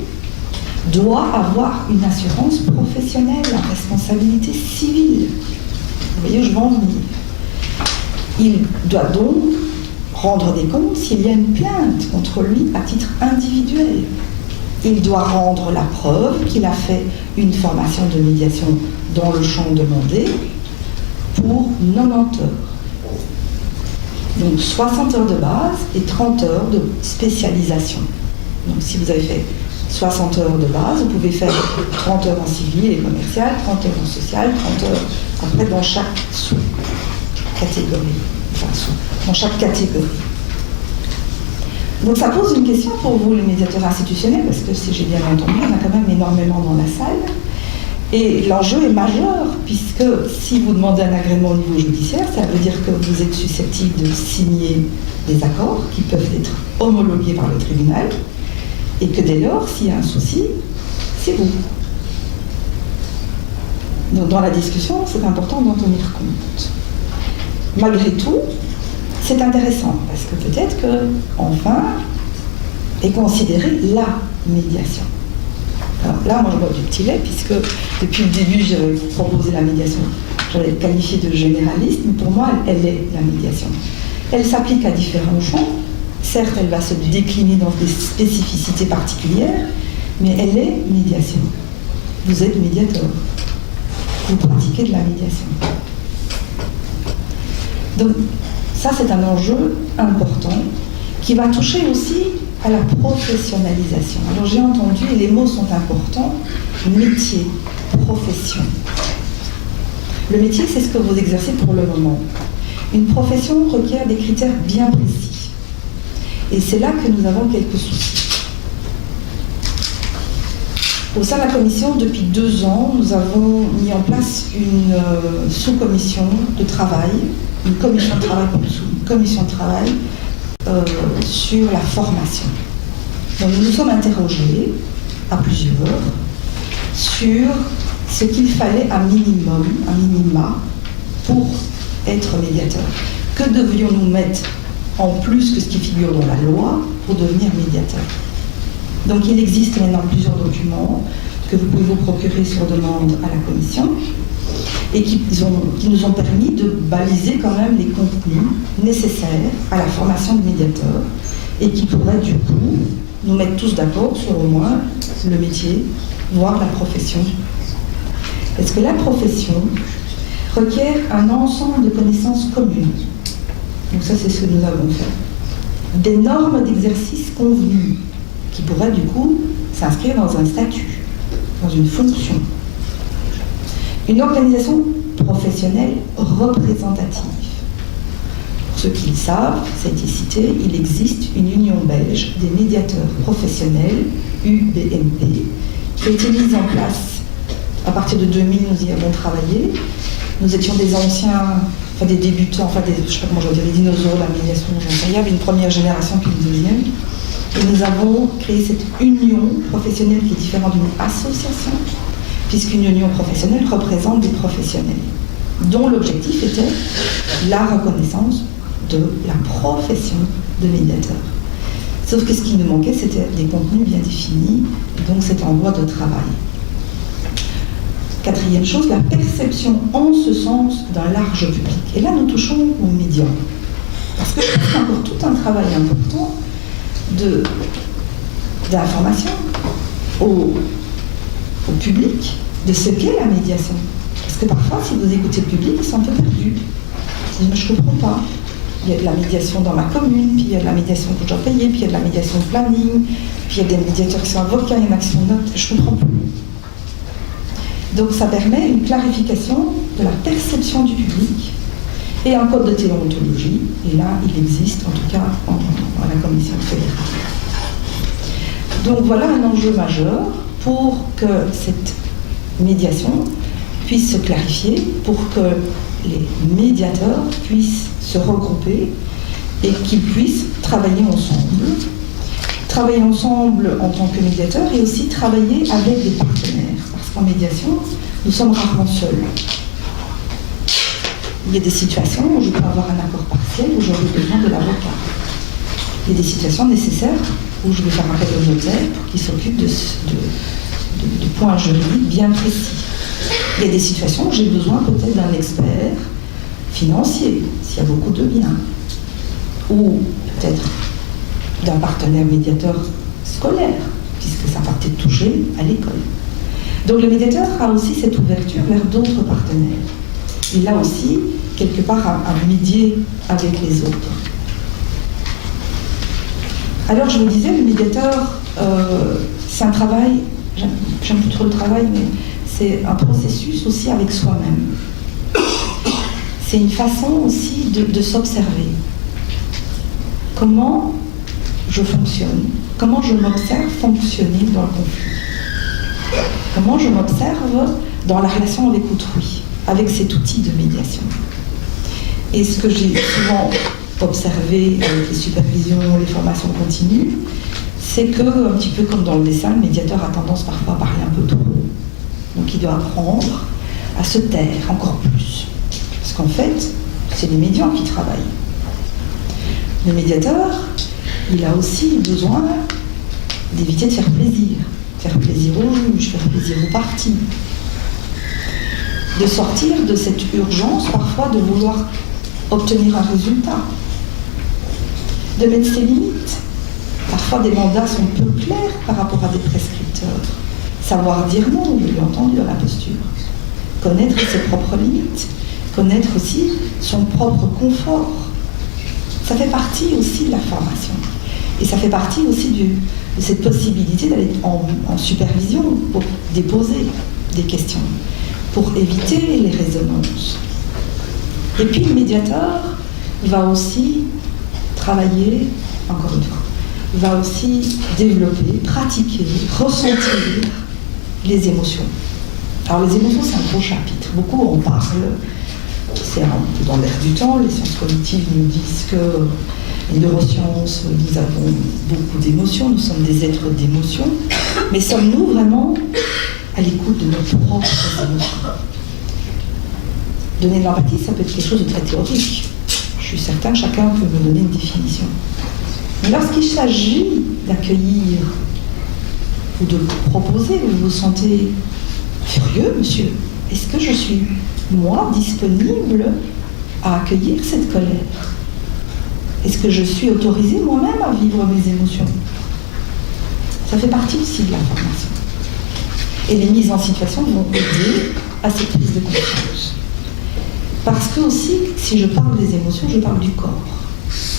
doit avoir une assurance professionnelle, en responsabilité civile. Vous voyez où je veux en venir. Il doit donc rendre des comptes s'il y a une plainte contre lui à titre individuel. Il doit rendre la preuve qu'il a fait une formation de médiation dans le champ demandé pour 90 heures. Donc 60 heures de base et 30 heures de spécialisation. Donc si vous avez fait 60 heures de base, vous pouvez faire 30 heures en civil et commercial, 30 heures en social, 30 heures après dans chaque sous-catégorie. Enfin, dans chaque catégorie. Donc ça pose une question pour vous, les médiateurs institutionnels, parce que si j'ai bien entendu, il y en a quand même énormément dans la salle. Et l'enjeu est majeur, puisque si vous demandez un agrément au niveau judiciaire, ça veut dire que vous êtes susceptible de signer des accords qui peuvent être homologués par le tribunal, et que dès lors, s'il y a un souci, c'est vous. Donc dans la discussion, c'est important d'en tenir compte. Malgré tout, c'est intéressant, parce que peut-être que, enfin, est considérée la médiation. Alors là, moi, je bois du petit lait, puisque depuis le début, j'avais proposé la médiation. J'avais qualifié de généraliste, mais pour moi, elle est la médiation. Elle s'applique à différents champs. Certes, elle va se décliner dans des spécificités particulières, mais elle est médiation. Vous êtes médiateur. Vous pratiquez de la médiation. Donc, ça, c'est un enjeu important qui va toucher aussi à la professionnalisation. Alors, j'ai entendu, et les mots sont importants, métier, profession. Le métier, c'est ce que vous exercez pour le moment. Une profession requiert des critères bien précis. Et c'est là que nous avons quelques soucis. Au sein de la commission, depuis 2 ans, nous avons mis en place une sous-commission de travail, une commission de travail pour une commission de travail sur la formation. Donc nous nous sommes interrogés à plusieurs sur ce qu'il fallait un minima pour être médiateur. Que devions-nous mettre en plus que ce qui figure dans la loi pour devenir médiateur? Donc il existe maintenant plusieurs documents que vous pouvez vous procurer sur demande à la commission et qui nous ont permis de baliser quand même les contenus nécessaires à la formation de médiateur et qui pourraient du coup nous mettre tous d'accord sur au moins le métier, voire la profession. Parce que la profession requiert un ensemble de connaissances communes. Donc ça, c'est ce que nous avons fait. Des normes d'exercice convenues qui pourraient du coup s'inscrire dans un statut, dans une fonction. Une organisation professionnelle représentative. Pour ceux qui le savent, ça a été cité, il existe une union belge des médiateurs professionnels, UBMP, qui a été mise en place à partir de 2000, nous y avons travaillé. Nous étions des anciens, enfin des débutants, enfin des, je ne sais pas comment je veux dire, des dinosaures de la médiation. Il y avait une première génération puis une deuxième. Et nous avons créé cette union professionnelle qui est différente d'une association, puisqu'une union professionnelle représente des professionnels, dont l'objectif était la reconnaissance de la profession de médiateur. Sauf que ce qui nous manquait, c'était des contenus bien définis, et donc c'était en voie de travail. Quatrième chose, la perception en ce sens d'un large public. Et là, nous touchons aux médias. Parce que c'est encore tout un travail important d'information au public de ce qu'est la médiation. Parce que parfois, si vous écoutez le public, ils sont un peu perdus. Ils disent, mais je ne comprends pas. Il y a de la médiation dans ma commune, puis il y a de la médiation que je dois payer, puis il y a de la médiation de planning, puis il y a des médiateurs qui sont avocats, il y en a qui sont notes, je ne comprends plus. Donc ça permet une clarification de la perception du public et un code de déontologie, et là il existe en tout cas à la commission fédérale. Donc voilà un enjeu majeur pour que cette médiation puisse se clarifier, pour que les médiateurs puissent se regrouper et qu'ils puissent travailler ensemble. Travailler ensemble en tant que médiateurs et aussi travailler avec des partenaires. Parce qu'en médiation, nous sommes rarement seuls. Il y a des situations où je peux avoir un accord partiel, où j'aurai besoin de l'avocat. Il y a des situations nécessaires où je vais faire appel au notaire pour qu'il s'occupe de points juridiques bien précis. Il y a des situations où j'ai besoin peut-être d'un expert financier, s'il y a beaucoup de biens, ou peut-être d'un partenaire médiateur scolaire, puisque ça va peut-être toucher à l'école. Donc le médiateur a aussi cette ouverture vers d'autres partenaires. Il a aussi, quelque part, à médier avec les autres. Alors je vous disais, le médiateur, c'est un travail, j'aime plus trop le travail, mais c'est un processus aussi avec soi-même. C'est une façon aussi de s'observer. Comment je fonctionne, comment je m'observe fonctionner dans le conflit, comment je m'observe dans la relation avec autrui, avec cet outil de médiation. Et ce que j'ai souvent observé avec les supervisions, les formations continues, c'est que, un petit peu comme dans le dessin, le médiateur a tendance parfois à parler un peu trop. Donc il doit apprendre à se taire encore plus. Parce qu'en fait, c'est les médians qui travaillent. Le médiateur, il a aussi besoin d'éviter de faire plaisir aux juges, faire plaisir aux parties, de sortir de cette urgence parfois de vouloir obtenir un résultat, de mettre ses limites. Parfois des mandats sont peu clairs par rapport à des prescripteurs. Savoir dire non, je l'ai entendu dans la posture. Connaître ses propres limites, connaître aussi son propre confort. Ça fait partie aussi de la formation. Et ça fait partie aussi de cette possibilité d'aller en supervision pour déposer des questions, pour éviter les résonances. Et puis le médiateur va aussi travailler, encore une fois, va aussi développer, pratiquer, ressentir les émotions. Alors les émotions, c'est un gros chapitre. Beaucoup en parlent. C'est un peu dans l'air du temps. Les sciences cognitives nous disent que les neurosciences, nous avons beaucoup d'émotions. Nous sommes des êtres d'émotions. Mais sommes-nous vraiment à l'écoute de nos propres émotions? Donner de l'empathie, ça peut être quelque chose de très théorique. Je suis certain que chacun peut me donner une définition. Mais lorsqu'il s'agit d'accueillir ou de proposer, vous vous sentez furieux, monsieur, est-ce que je suis, moi, disponible à accueillir cette colère? Est-ce que je suis autorisée moi-même à vivre mes émotions? Ça fait partie aussi de la formation. Et les mises en situation vont aider à cette prise de conscience. Parce que aussi, si je parle des émotions, je parle du corps.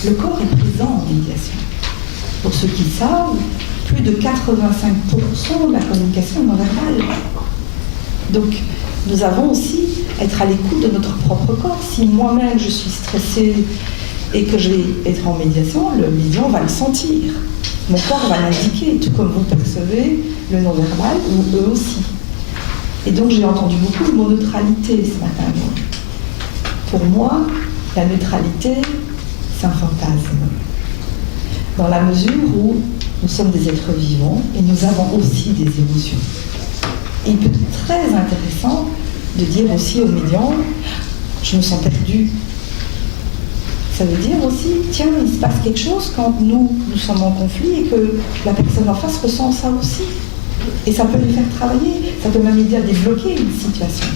Le corps est présent en médiation. Pour ceux qui savent, plus de 85% de la communication est non verbale. Donc, nous avons aussi être à l'écoute de notre propre corps. Si moi-même je suis stressée et que je vais être en médiation, le médian va le sentir. Mon corps va l'indiquer, tout comme vous percevez le non-verbal, ou eux aussi. Et donc j'ai entendu beaucoup le mot neutralité ce matin. Pour moi, la neutralité, c'est un fantasme. Dans la mesure où nous sommes des êtres vivants et nous avons aussi des émotions. Et il peut être très intéressant de dire aussi aux médians, je me sens perdue. Ça veut dire aussi, tiens, il se passe quelque chose quand nous sommes en conflit et que la personne en face ressent ça aussi. Et ça peut les faire travailler, ça peut même aider à débloquer une situation.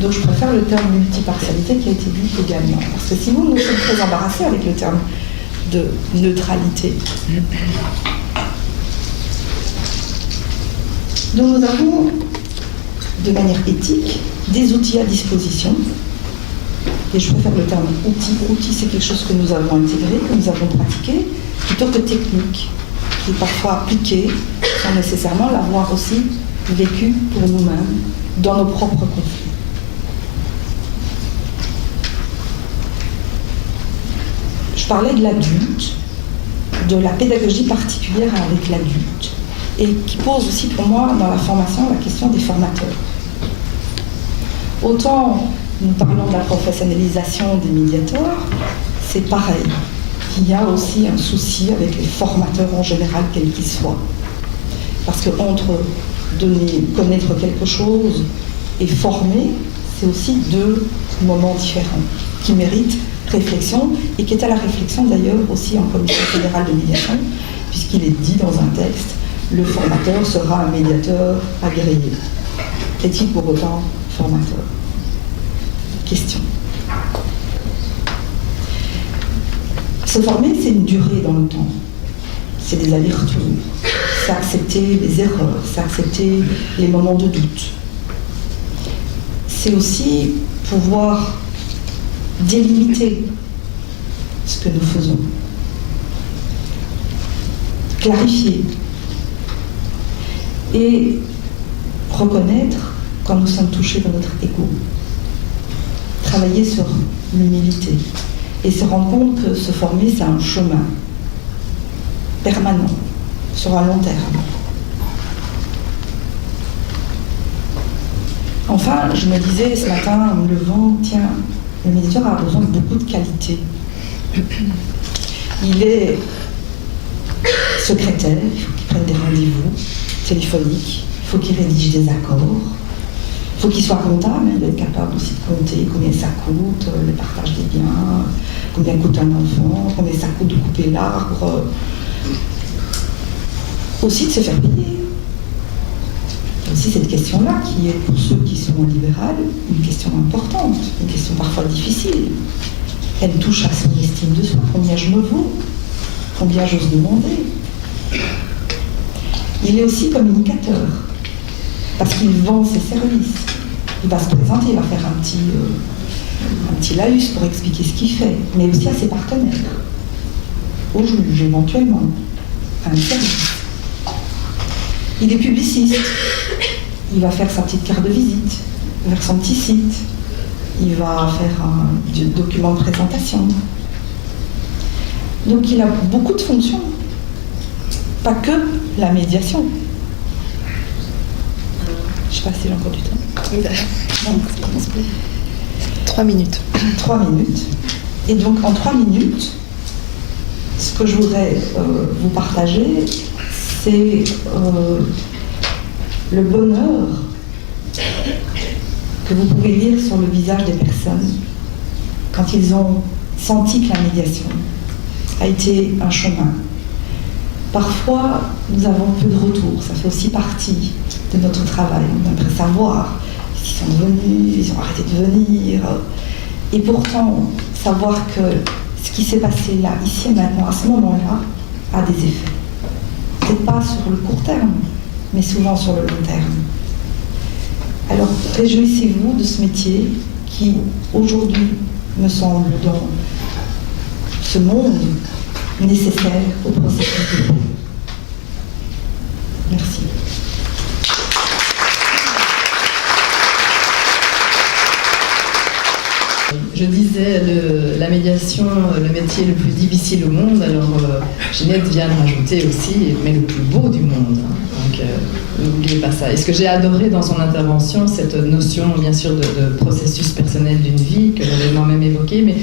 Donc je préfère le terme multipartialité qui a été dit également. Parce que sinon, nous sommes très embarrassés avec le terme de neutralité. Donc nous avons, de manière éthique, des outils à disposition. Et je préfère le terme outil. Outil, c'est quelque chose que nous avons intégré, que nous avons pratiqué, plutôt que technique, qui est parfois appliqué, sans nécessairement l'avoir aussi vécu pour nous-mêmes, dans nos propres conflits. Je parlais de l'adulte. de la pédagogie particulière avec l'adulte et qui pose aussi pour moi dans la formation la question des formateurs. Autant nous parlons de la professionnalisation des médiateurs, c'est pareil. Il y a aussi un souci avec les formateurs en général, quels qu'ils soient. Parce que entre connaître quelque chose et former, c'est aussi deux moments différents qui méritent réflexion et qui est à la réflexion d'ailleurs aussi en commission fédérale de médiation, puisqu'il est dit dans un texte, le formateur sera un médiateur agréé. Est-il pour autant formateur? Question. Se former, c'est une durée dans le temps. C'est des allers-retours. C'est accepter les erreurs, c'est accepter les moments de doute. C'est aussi pouvoir délimiter ce que nous faisons, clarifier et reconnaître quand nous sommes touchés dans notre ego, travailler sur l'humilité et se rendre compte que se former, c'est un chemin permanent, sur un long terme. Enfin, je me disais ce matin en me levant, tiens, le médiateur a besoin de beaucoup de qualités. Il est secrétaire, il faut qu'il prenne des rendez-vous téléphoniques, il faut qu'il rédige des accords, il faut qu'il soit comptable, il doit être capable aussi de compter combien ça coûte, le partage des biens, combien coûte un enfant, combien ça coûte de couper l'arbre. Aussi de se faire payer. Il y a aussi cette question-là qui est, pour ceux qui sont en libéral, une question importante, une question parfois difficile. Elle touche à son estime de soi, combien je me vaux, combien j'ose demander. Il est aussi communicateur, parce qu'il vend ses services. Il va se présenter, il va faire un petit laïus pour expliquer ce qu'il fait, mais aussi à ses partenaires, au juge éventuellement, à un service. Il est publiciste, il va faire sa petite carte de visite, il va faire son petit site, il va faire un document de présentation. Donc il a beaucoup de fonctions, pas que la médiation. Je ne sais pas si j'ai encore du temps. Non, 3 minutes. 3 minutes. Et donc en 3 minutes, ce que je voudrais vous partager, c'est le bonheur que vous pouvez lire sur le visage des personnes quand ils ont senti que la médiation a été un chemin. Parfois, nous avons peu de retours, ça fait aussi partie de notre travail. On aimerait savoir s'ils sont venus, ils ont arrêté de venir. Et pourtant, savoir que ce qui s'est passé là, ici et maintenant, à ce moment-là, a des effets. Peut-être pas sur le court terme, mais souvent sur le long terme. Alors, réjouissez-vous de ce métier qui, aujourd'hui, me semble dans ce monde nécessaire au processus de paix. Merci. Je disais la médiation, le métier le plus difficile au monde. Alors Ginette vient de rajouter aussi, mais le plus beau du monde. Hein. Donc n'oubliez pas ça. Et ce que j'ai adoré dans son intervention, cette notion bien sûr de processus personnel d'une vie que j'avais moi-même évoqué, mais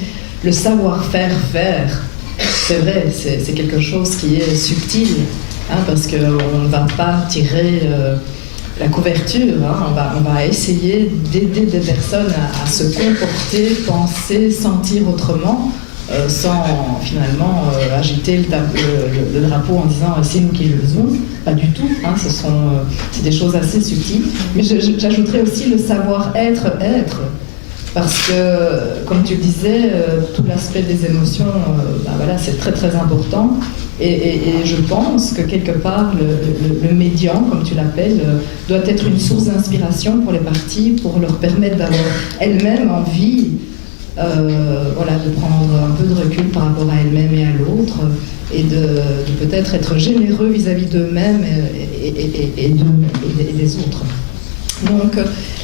le savoir-faire faire. C'est vrai, c'est quelque chose qui est subtil, hein, parce qu'on ne va pas tirer la couverture, hein, on va essayer d'aider des personnes à se comporter, penser, sentir autrement, sans finalement agiter le drapeau en disant c'est nous qui le faisons. Pas du tout, hein, c'est des choses assez subtiles. Mais j'ajouterais aussi le savoir-être, parce que, comme tu le disais, tout l'aspect des émotions, voilà, c'est très très important. Et je pense que quelque part, le médian, comme tu l'appelles, doit être une source d'inspiration pour les parties, pour leur permettre d'avoir elles-mêmes envie de prendre un peu de recul par rapport à elles-mêmes et à l'autre, et de peut-être être généreux vis-à-vis d'eux-mêmes et des autres. Donc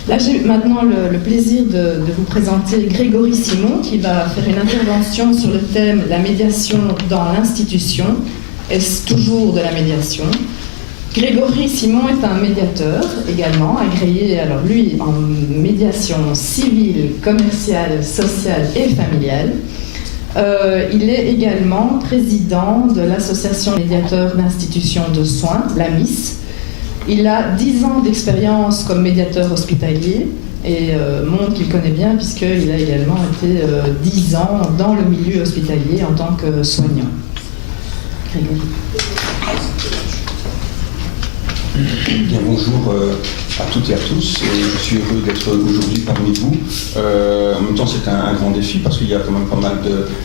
là, j'ai maintenant le plaisir de vous présenter Grégory Simon, qui va faire une intervention sur le thème « La médiation dans l'institution ». est toujours de la médiation. Grégory Simon est un médiateur également, agréé, alors lui, en médiation civile, commerciale, sociale et familiale. Il est également président de l'association médiateur d'institutions de soins, l'AMIS. Il a 10 ans d'expérience comme médiateur hospitalier et monde qu'il connaît bien puisqu'il a également été 10 ans dans le milieu hospitalier en tant que soignant. Grégory. Bien, bonjour à toutes et à tous, et je suis heureux d'être aujourd'hui parmi vous. En même temps, c'est un grand défi parce qu'il y a quand même pas mal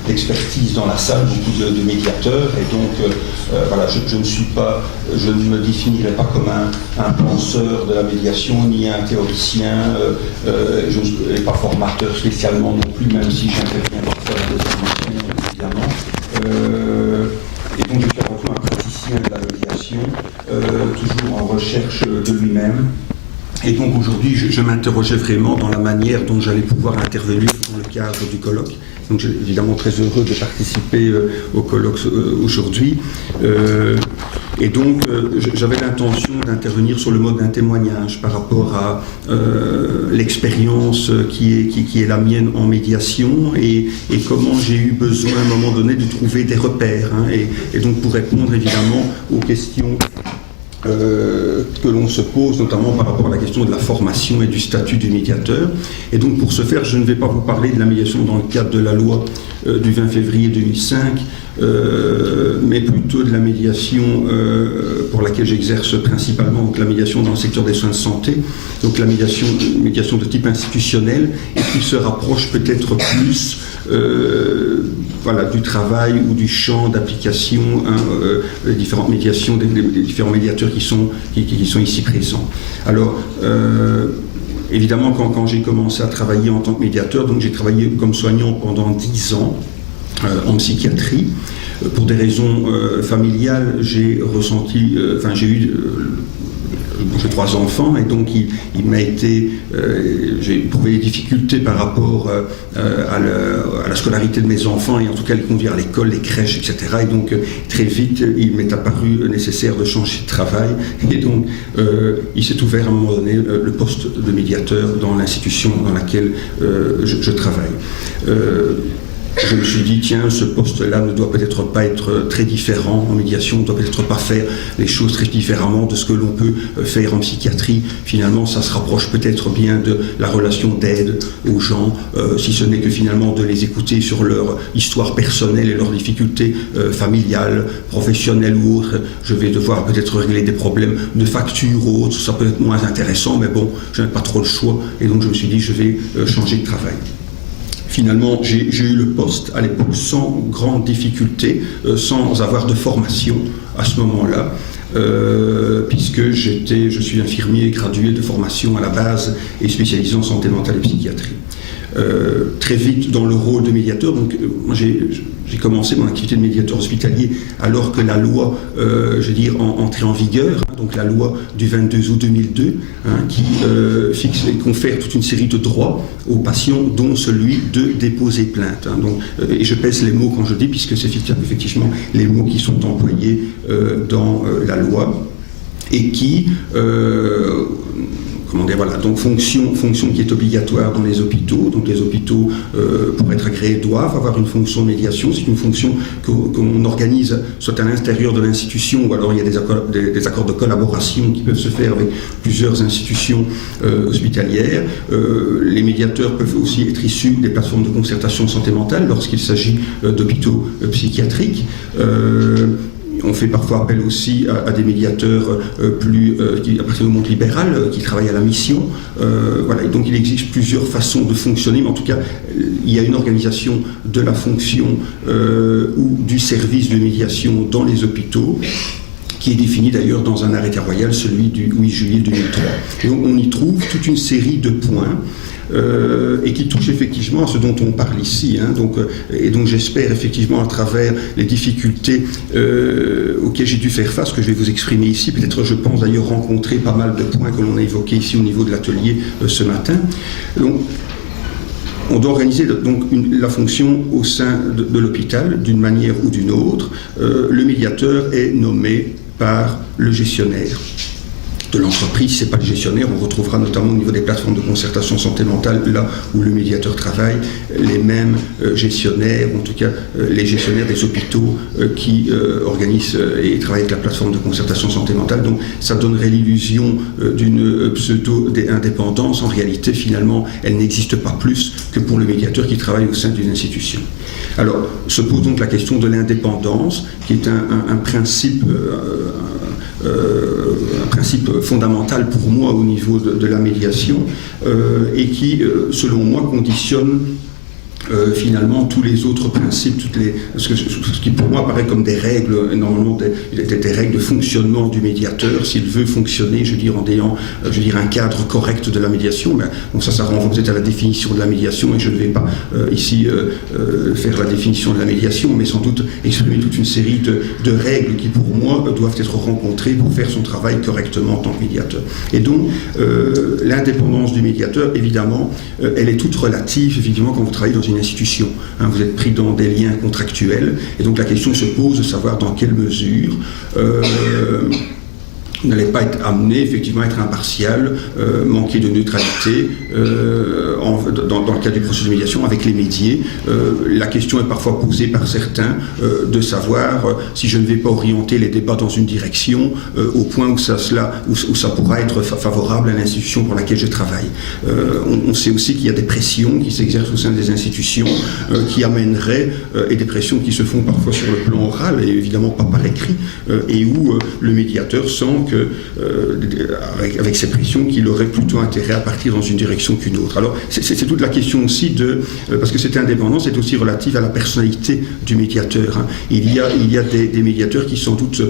d'expertise dans la salle, beaucoup de médiateurs, et donc voilà, je ne me définirai pas comme un penseur de la médiation ni un théoricien, je ne suis pas formateur spécialement non plus, même si j'interviens parfois dans des formations, évidemment. Et donc je suis avant tout un praticien de la médiation, toujours en recherche de lui-même. Et donc aujourd'hui, je m'interrogeais vraiment dans la manière dont j'allais pouvoir intervenir dans le cadre du colloque. Donc je suis évidemment très heureux de participer au colloque aujourd'hui. Et donc j'avais l'intention d'intervenir sur le mode d'un témoignage par rapport à l'expérience qui est la mienne en médiation et comment j'ai eu besoin à un moment donné de trouver des repères. Hein, et donc pour répondre évidemment aux questions que l'on se pose, notamment par rapport à la question de la formation et du statut du médiateur. Et donc pour ce faire, je ne vais pas vous parler de la médiation dans le cadre de la loi du 20 février 2005, mais plutôt de la médiation pour laquelle j'exerce principalement, donc la médiation dans le secteur des soins de santé, donc la médiation de type institutionnel, et qui se rapproche peut-être plus voilà, du travail ou du champ d'application, des différentes médiations, des différents médiateurs qui sont ici présents. Alors, évidemment, quand j'ai commencé à travailler en tant que médiateur, donc j'ai travaillé comme soignant pendant 10 ans en psychiatrie. Pour des raisons familiales, j'ai trois enfants et donc il m'a été, j'ai éprouvé des difficultés par rapport à la scolarité de mes enfants et en tout cas les conduire à l'école, les crèches, etc. Et donc très vite il m'est apparu nécessaire de changer de travail et donc il s'est ouvert à un moment donné le poste de médiateur dans l'institution dans laquelle je travaille. Je me suis dit, tiens, ce poste-là ne doit peut-être pas être très différent en médiation, ne doit peut-être pas faire les choses très différemment de ce que l'on peut faire en psychiatrie. Finalement, ça se rapproche peut-être bien de la relation d'aide aux gens, si ce n'est que finalement de les écouter sur leur histoire personnelle et leurs difficultés familiales, professionnelles ou autres. Je vais devoir peut-être régler des problèmes de facture ou autres, ça peut être moins intéressant, mais bon, je n'ai pas trop le choix, et donc je me suis dit, je vais changer de travail. Finalement, j'ai eu le poste à l'époque sans grande difficulté, sans avoir de formation à ce moment-là, puisque je suis infirmier gradué de formation à la base et spécialisé en santé mentale et psychiatrie. Très vite dans le rôle de médiateur, donc j'ai commencé mon activité de médiateur hospitalier alors que la loi, entrait en vigueur, hein, donc la loi du 22 août 2002, hein, qui fixe et confère toute une série de droits aux patients, dont celui de déposer plainte. Hein, donc, et je pèse les mots quand je dis, puisque c'est effectivement les mots qui sont employés dans la loi et qui donc fonction qui est obligatoire dans les hôpitaux. Donc les hôpitaux, pour être agréés, doivent avoir une fonction de médiation. C'est une fonction qu'on organise soit à l'intérieur de l'institution, ou alors il y a des accords de collaboration qui peuvent se faire avec plusieurs institutions hospitalières. Les médiateurs peuvent aussi être issus des plateformes de concertation de santé mentale lorsqu'il s'agit d'hôpitaux psychiatriques. On fait parfois appel aussi à des médiateurs qui appartiennent au monde libéral, qui travaillent à la mission. Voilà. Et donc il existe plusieurs façons de fonctionner, mais en tout cas, il y a une organisation de la fonction ou du service de médiation dans les hôpitaux, qui est défini d'ailleurs dans un arrêté royal, celui du 8 juillet 2003. Et on y trouve toute une série de points et qui touche effectivement à ce dont on parle ici. Hein, donc j'espère effectivement à travers les difficultés auxquelles j'ai dû faire face, que je vais vous exprimer ici, peut-être je pense d'ailleurs rencontrer pas mal de points que l'on a évoqués ici au niveau de l'atelier ce matin. Donc, On doit organiser donc la fonction au sein de l'hôpital d'une manière ou d'une autre. Le médiateur est nommé par le gestionnaire de l'entreprise. Si ce n'est pas le gestionnaire, on retrouvera notamment au niveau des plateformes de concertation santé mentale, là où le médiateur travaille, les mêmes gestionnaires, en tout cas les gestionnaires des hôpitaux qui organisent et travaillent avec la plateforme de concertation santé mentale. Donc ça donnerait l'illusion d'une pseudo-indépendance. En réalité, finalement, elle n'existe pas plus que pour le médiateur qui travaille au sein d'une institution. Alors, se pose donc la question de l'indépendance, qui est un principe fondamental pour moi au niveau de la médiation et qui, selon moi, conditionne finalement tous les autres principes, ce qui pour moi paraît comme des règles, normalement des règles de fonctionnement du médiateur, s'il veut fonctionner, je veux dire, en ayant un cadre correct de la médiation. Mais bon, ça renvoie peut-être à la définition de la médiation, et je ne vais pas ici faire la définition de la médiation, mais sans doute exprimer toute une série de règles qui, pour moi, doivent être rencontrées pour faire son travail correctement en tant que médiateur. Et donc, l'indépendance du médiateur, évidemment, elle est toute relative, évidemment, quand vous travaillez dans une institution. Vous êtes pris dans des liens contractuels, et donc la question se pose de savoir dans quelle mesure vous n'allez pas être amené effectivement à être impartial, manquer de neutralité dans le cadre du processus de médiation avec les médiés. La question est parfois posée par certains de savoir si je ne vais pas orienter les débats dans une direction au point où ça pourra être favorable à l'institution pour laquelle je travaille. On sait aussi qu'il y a des pressions qui s'exercent au sein des institutions qui amèneraient, et des pressions qui se font parfois sur le plan oral et évidemment pas par écrit, et où le médiateur sent avec ces pressions qu'il aurait plutôt intérêt à partir dans une direction qu'une autre. Alors c'est toute la question aussi parce que cette indépendance est aussi relative à la personnalité du médiateur. Il y a des médiateurs qui sont sans doute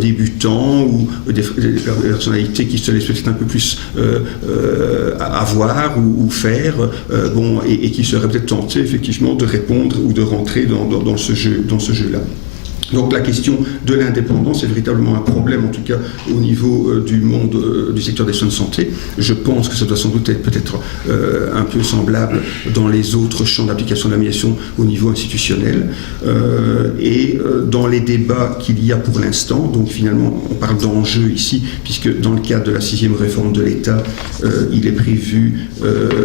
débutants ou des personnalités qui se laissent peut-être un peu plus avoir ou faire, et qui seraient peut-être tentés effectivement de répondre ou de rentrer dans ce jeu-là. Donc la question de l'indépendance est véritablement un problème, en tout cas au niveau du monde du secteur des soins de santé. Je pense que ça doit sans doute être peut-être un peu semblable dans les autres champs d'application de la médiation au niveau institutionnel. Et dans les débats qu'il y a pour l'instant, donc finalement on parle d'enjeux ici, puisque dans le cadre de la 6e réforme de l'État, il est prévu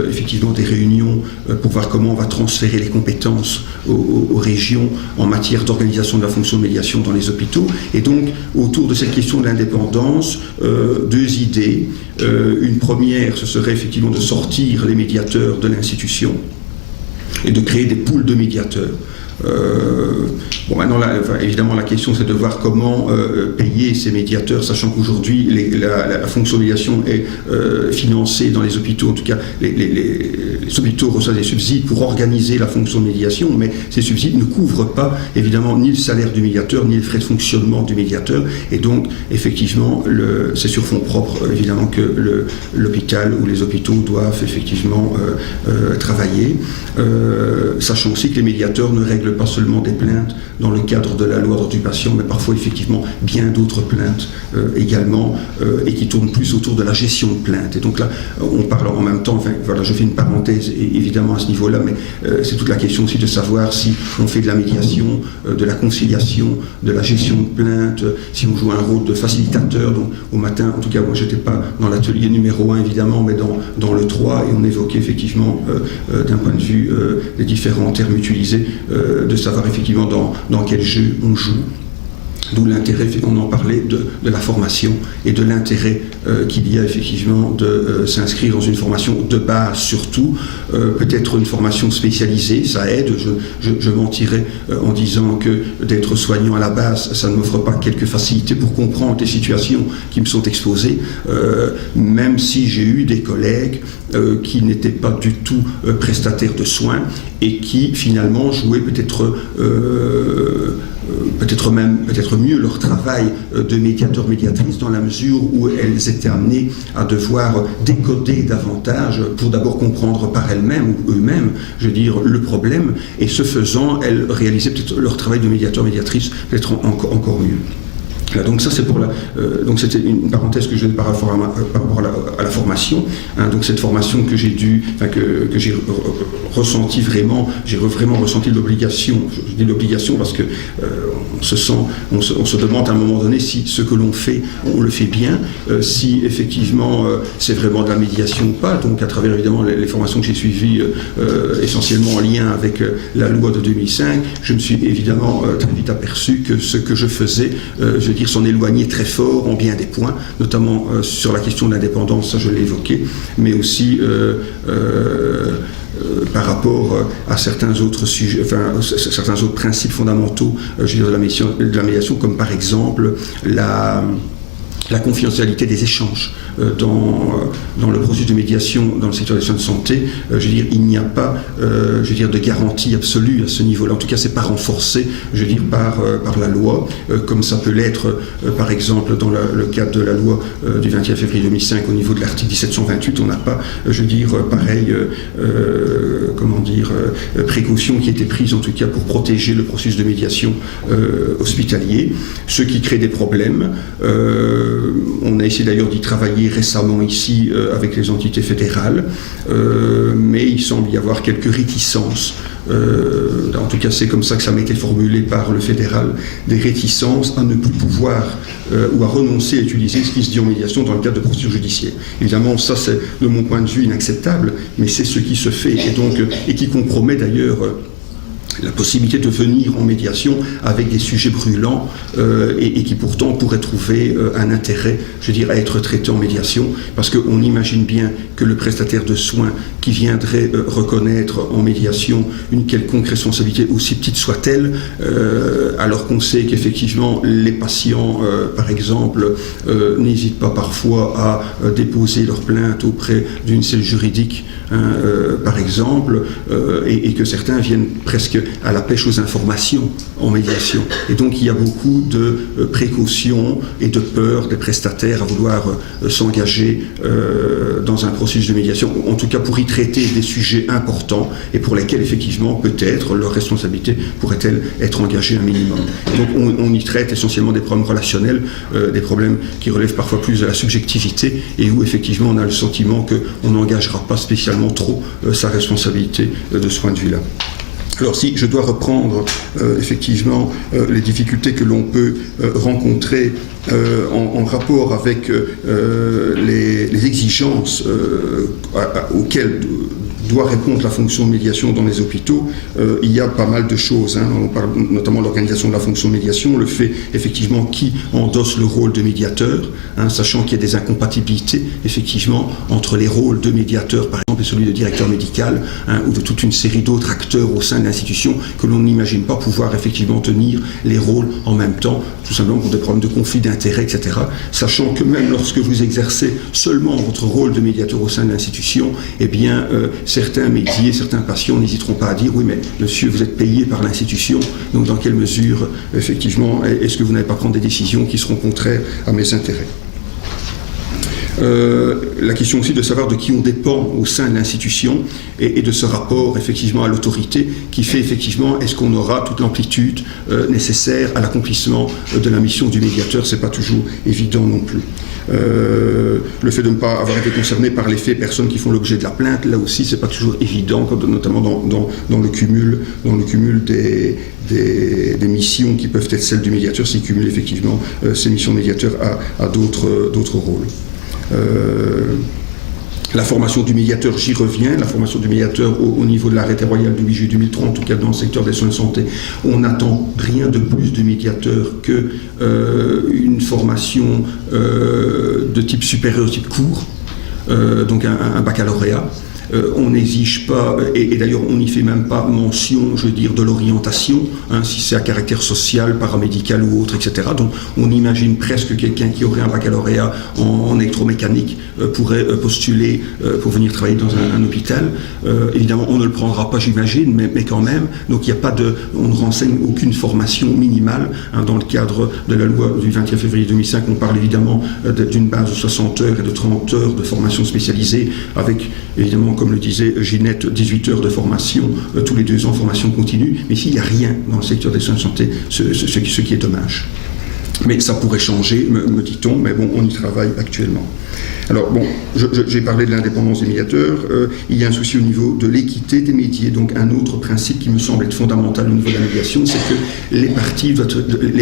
effectivement des réunions pour voir comment on va transférer les compétences aux régions en matière d'organisation de la fonction de médiation dans les hôpitaux. Et donc, autour de cette question de l'indépendance, deux idées. Une première, ce serait effectivement de sortir les médiateurs de l'institution et de créer des pools de médiateurs. Maintenant, évidemment, la question, c'est de voir comment payer ces médiateurs, sachant qu'aujourd'hui, la fonction de médiation est financée dans les hôpitaux. En tout cas, les hôpitaux reçoivent des subsides pour organiser la fonction de médiation, mais ces subsides ne couvrent pas, évidemment, ni le salaire du médiateur, ni les frais de fonctionnement du médiateur. Et donc, effectivement, c'est sur fonds propres, évidemment, que l'hôpital ou les hôpitaux doivent effectivement travailler. Sachant aussi que les médiateurs ne règlent pas seulement des plaintes dans le cadre de la loi d'ordre du patient, mais parfois effectivement bien d'autres plaintes également, et qui tournent plus autour de la gestion de plaintes. Et donc là, on parle en même temps, je fais une parenthèse évidemment à ce niveau-là, mais c'est toute la question aussi de savoir si on fait de la médiation, de la conciliation, de la gestion de plaintes, si on joue un rôle de facilitateur. Donc au matin, en tout cas, moi j'étais pas dans l'atelier numéro 1 évidemment, mais dans le 3, et on évoquait effectivement d'un point de vue des différents termes utilisés, de savoir effectivement dans quel jeu on joue. D'où l'intérêt, on en parlait, de la formation et de l'intérêt qu'il y a effectivement de s'inscrire dans une formation de base surtout, peut-être une formation spécialisée, ça aide. Je mentirais en disant que d'être soignant à la base, ça ne m'offre pas quelques facilités pour comprendre les situations qui me sont exposées, même si j'ai eu des collègues qui n'étaient pas du tout prestataires de soins et qui finalement jouaient peut-être mieux leur travail de médiateur-médiatrice dans la mesure où elles étaient amenées à devoir décoder davantage pour d'abord comprendre par elles-mêmes ou eux-mêmes, je veux dire, le problème, et ce faisant, elles réalisaient peut-être leur travail de médiateur-médiatrice peut-être encore mieux. Là, donc ça c'est pour donc c'était une parenthèse que je faisais par rapport à la formation. Donc cette formation que j'ai j'ai ressenti vraiment, j'ai vraiment ressenti l'obligation. Je dis l'obligation parce que on se demande à un moment donné si ce que l'on fait, on le fait bien, si effectivement c'est vraiment de la médiation ou pas. Donc à travers évidemment les formations que j'ai suivies, essentiellement en lien avec la loi de 2005, je me suis évidemment très vite aperçu que ce que je faisais, je veux dire, s'en éloigner très fort en bien des points, notamment sur la question de l'indépendance, ça je l'ai évoqué, mais aussi par rapport à certains autres sujets, enfin certains autres principes fondamentaux, je veux dire, de la médiation, comme par exemple la confidentialité des échanges dans le processus de médiation dans le secteur des soins de santé. Je veux dire, il n'y a pas je veux dire, de garantie absolue à ce niveau-là. En tout cas, c'est pas renforcé, je veux dire, par la loi, comme ça peut l'être, par exemple, dans le cadre de la loi du 21 février 2005, au niveau de l'article 1728, on n'a pas, je veux dire, pareil, précaution qui a été prise, en tout cas, pour protéger le processus de médiation hospitalier, ce qui crée des problèmes. On a essayé d'ailleurs d'y travailler récemment ici avec les entités fédérales, mais il semble y avoir quelques réticences. En tout cas, c'est comme ça que ça m'a été formulé par le fédéral, des réticences à ne plus pouvoir ou à renoncer à utiliser ce qui se dit en médiation dans le cadre de procédures judiciaires. Évidemment, ça c'est de mon point de vue inacceptable, mais c'est ce qui se fait et qui compromet d'ailleurs la possibilité de venir en médiation avec des sujets brûlants et qui pourtant pourraient trouver un intérêt, je dirais, à être traités en médiation, parce qu'on imagine bien que le prestataire de soins qui viendrait reconnaître en médiation une quelconque responsabilité, aussi petite soit-elle, alors qu'on sait qu'effectivement les patients, par exemple, n'hésitent pas parfois à déposer leur plainte auprès d'une cellule juridique, par exemple, et que certains viennent presque à la pêche aux informations en médiation. Et donc il y a beaucoup de précautions et de peur des prestataires à vouloir s'engager dans un processus de médiation, en tout cas pour y traiter des sujets importants et pour lesquels effectivement peut-être leur responsabilité pourrait-elle être engagée un minimum. Donc on y traite essentiellement des problèmes relationnels, des problèmes qui relèvent parfois plus de la subjectivité et où effectivement on a le sentiment qu'on n'engagera pas spécialement trop sa responsabilité de ce point de vue-là. Alors si je dois reprendre effectivement les difficultés que l'on peut rencontrer en rapport avec les exigences auxquelles doit répondre la fonction de médiation dans les hôpitaux, il y a pas mal de choses. On parle notamment de l'organisation de la fonction de médiation, le fait effectivement qui endosse le rôle de médiateur, sachant qu'il y a des incompatibilités effectivement entre les rôles de médiateur par exemple et celui de directeur médical, ou de toute une série d'autres acteurs au sein de l'institution que l'on n'imagine pas pouvoir effectivement tenir les rôles en même temps, tout simplement pour des problèmes de conflit d'intérêts, etc. Sachant que même lorsque vous exercez seulement votre rôle de médiateur au sein de l'institution, eh bien certains métiers, certains patients n'hésiteront pas à dire « Oui, mais monsieur, vous êtes payé par l'institution, donc dans quelle mesure, effectivement, est-ce que vous n'allez pas prendre des décisions qui seront contraires à mes intérêts ?» La question aussi de savoir de qui on dépend au sein de l'institution et de ce rapport effectivement à l'autorité qui fait effectivement est-ce qu'on aura toute l'amplitude nécessaire à l'accomplissement de la mission du médiateur, c'est pas toujours évident non plus. Le fait de ne pas avoir été concerné par les faits, personnes qui font l'objet de la plainte, là aussi c'est pas toujours évident, notamment dans le cumul des missions qui peuvent être celles du médiateur, s'il cumule effectivement ces missions de médiateur à d'autres rôles. La formation du médiateur, j'y reviens, la formation du médiateur au niveau de l'arrêté royal du 8 juillet 2003, en tout cas dans le secteur des soins de santé, on n'attend rien de plus de médiateur que une formation de type supérieur, type court, donc un baccalauréat. On n'exige pas, et d'ailleurs on n'y fait même pas mention, je veux dire, de l'orientation, si c'est à caractère social, paramédical ou autre, etc. Donc on imagine presque quelqu'un qui aurait un baccalauréat en électromécanique pourrait postuler pour venir travailler dans un hôpital. Évidemment on ne le prendra pas, j'imagine, mais quand même, donc il n'y a pas on ne renseigne aucune formation minimale. Dans le cadre de la loi du 21 février 2005, on parle évidemment d'une base de 60 heures et de 30 heures de formation spécialisée, avec évidemment, comme le disait Ginette, 18 heures de formation, tous les 2 ans, formation continue. Mais ici, il n'y a rien dans le secteur des soins de santé, ce qui est dommage. Mais ça pourrait changer, me dit-on, mais bon, on y travaille actuellement. Alors bon, j'ai parlé de l'indépendance des médiateurs, il y a un souci au niveau de l'équité des médiés, donc un autre principe qui me semble être fondamental au niveau de la médiation, c'est que les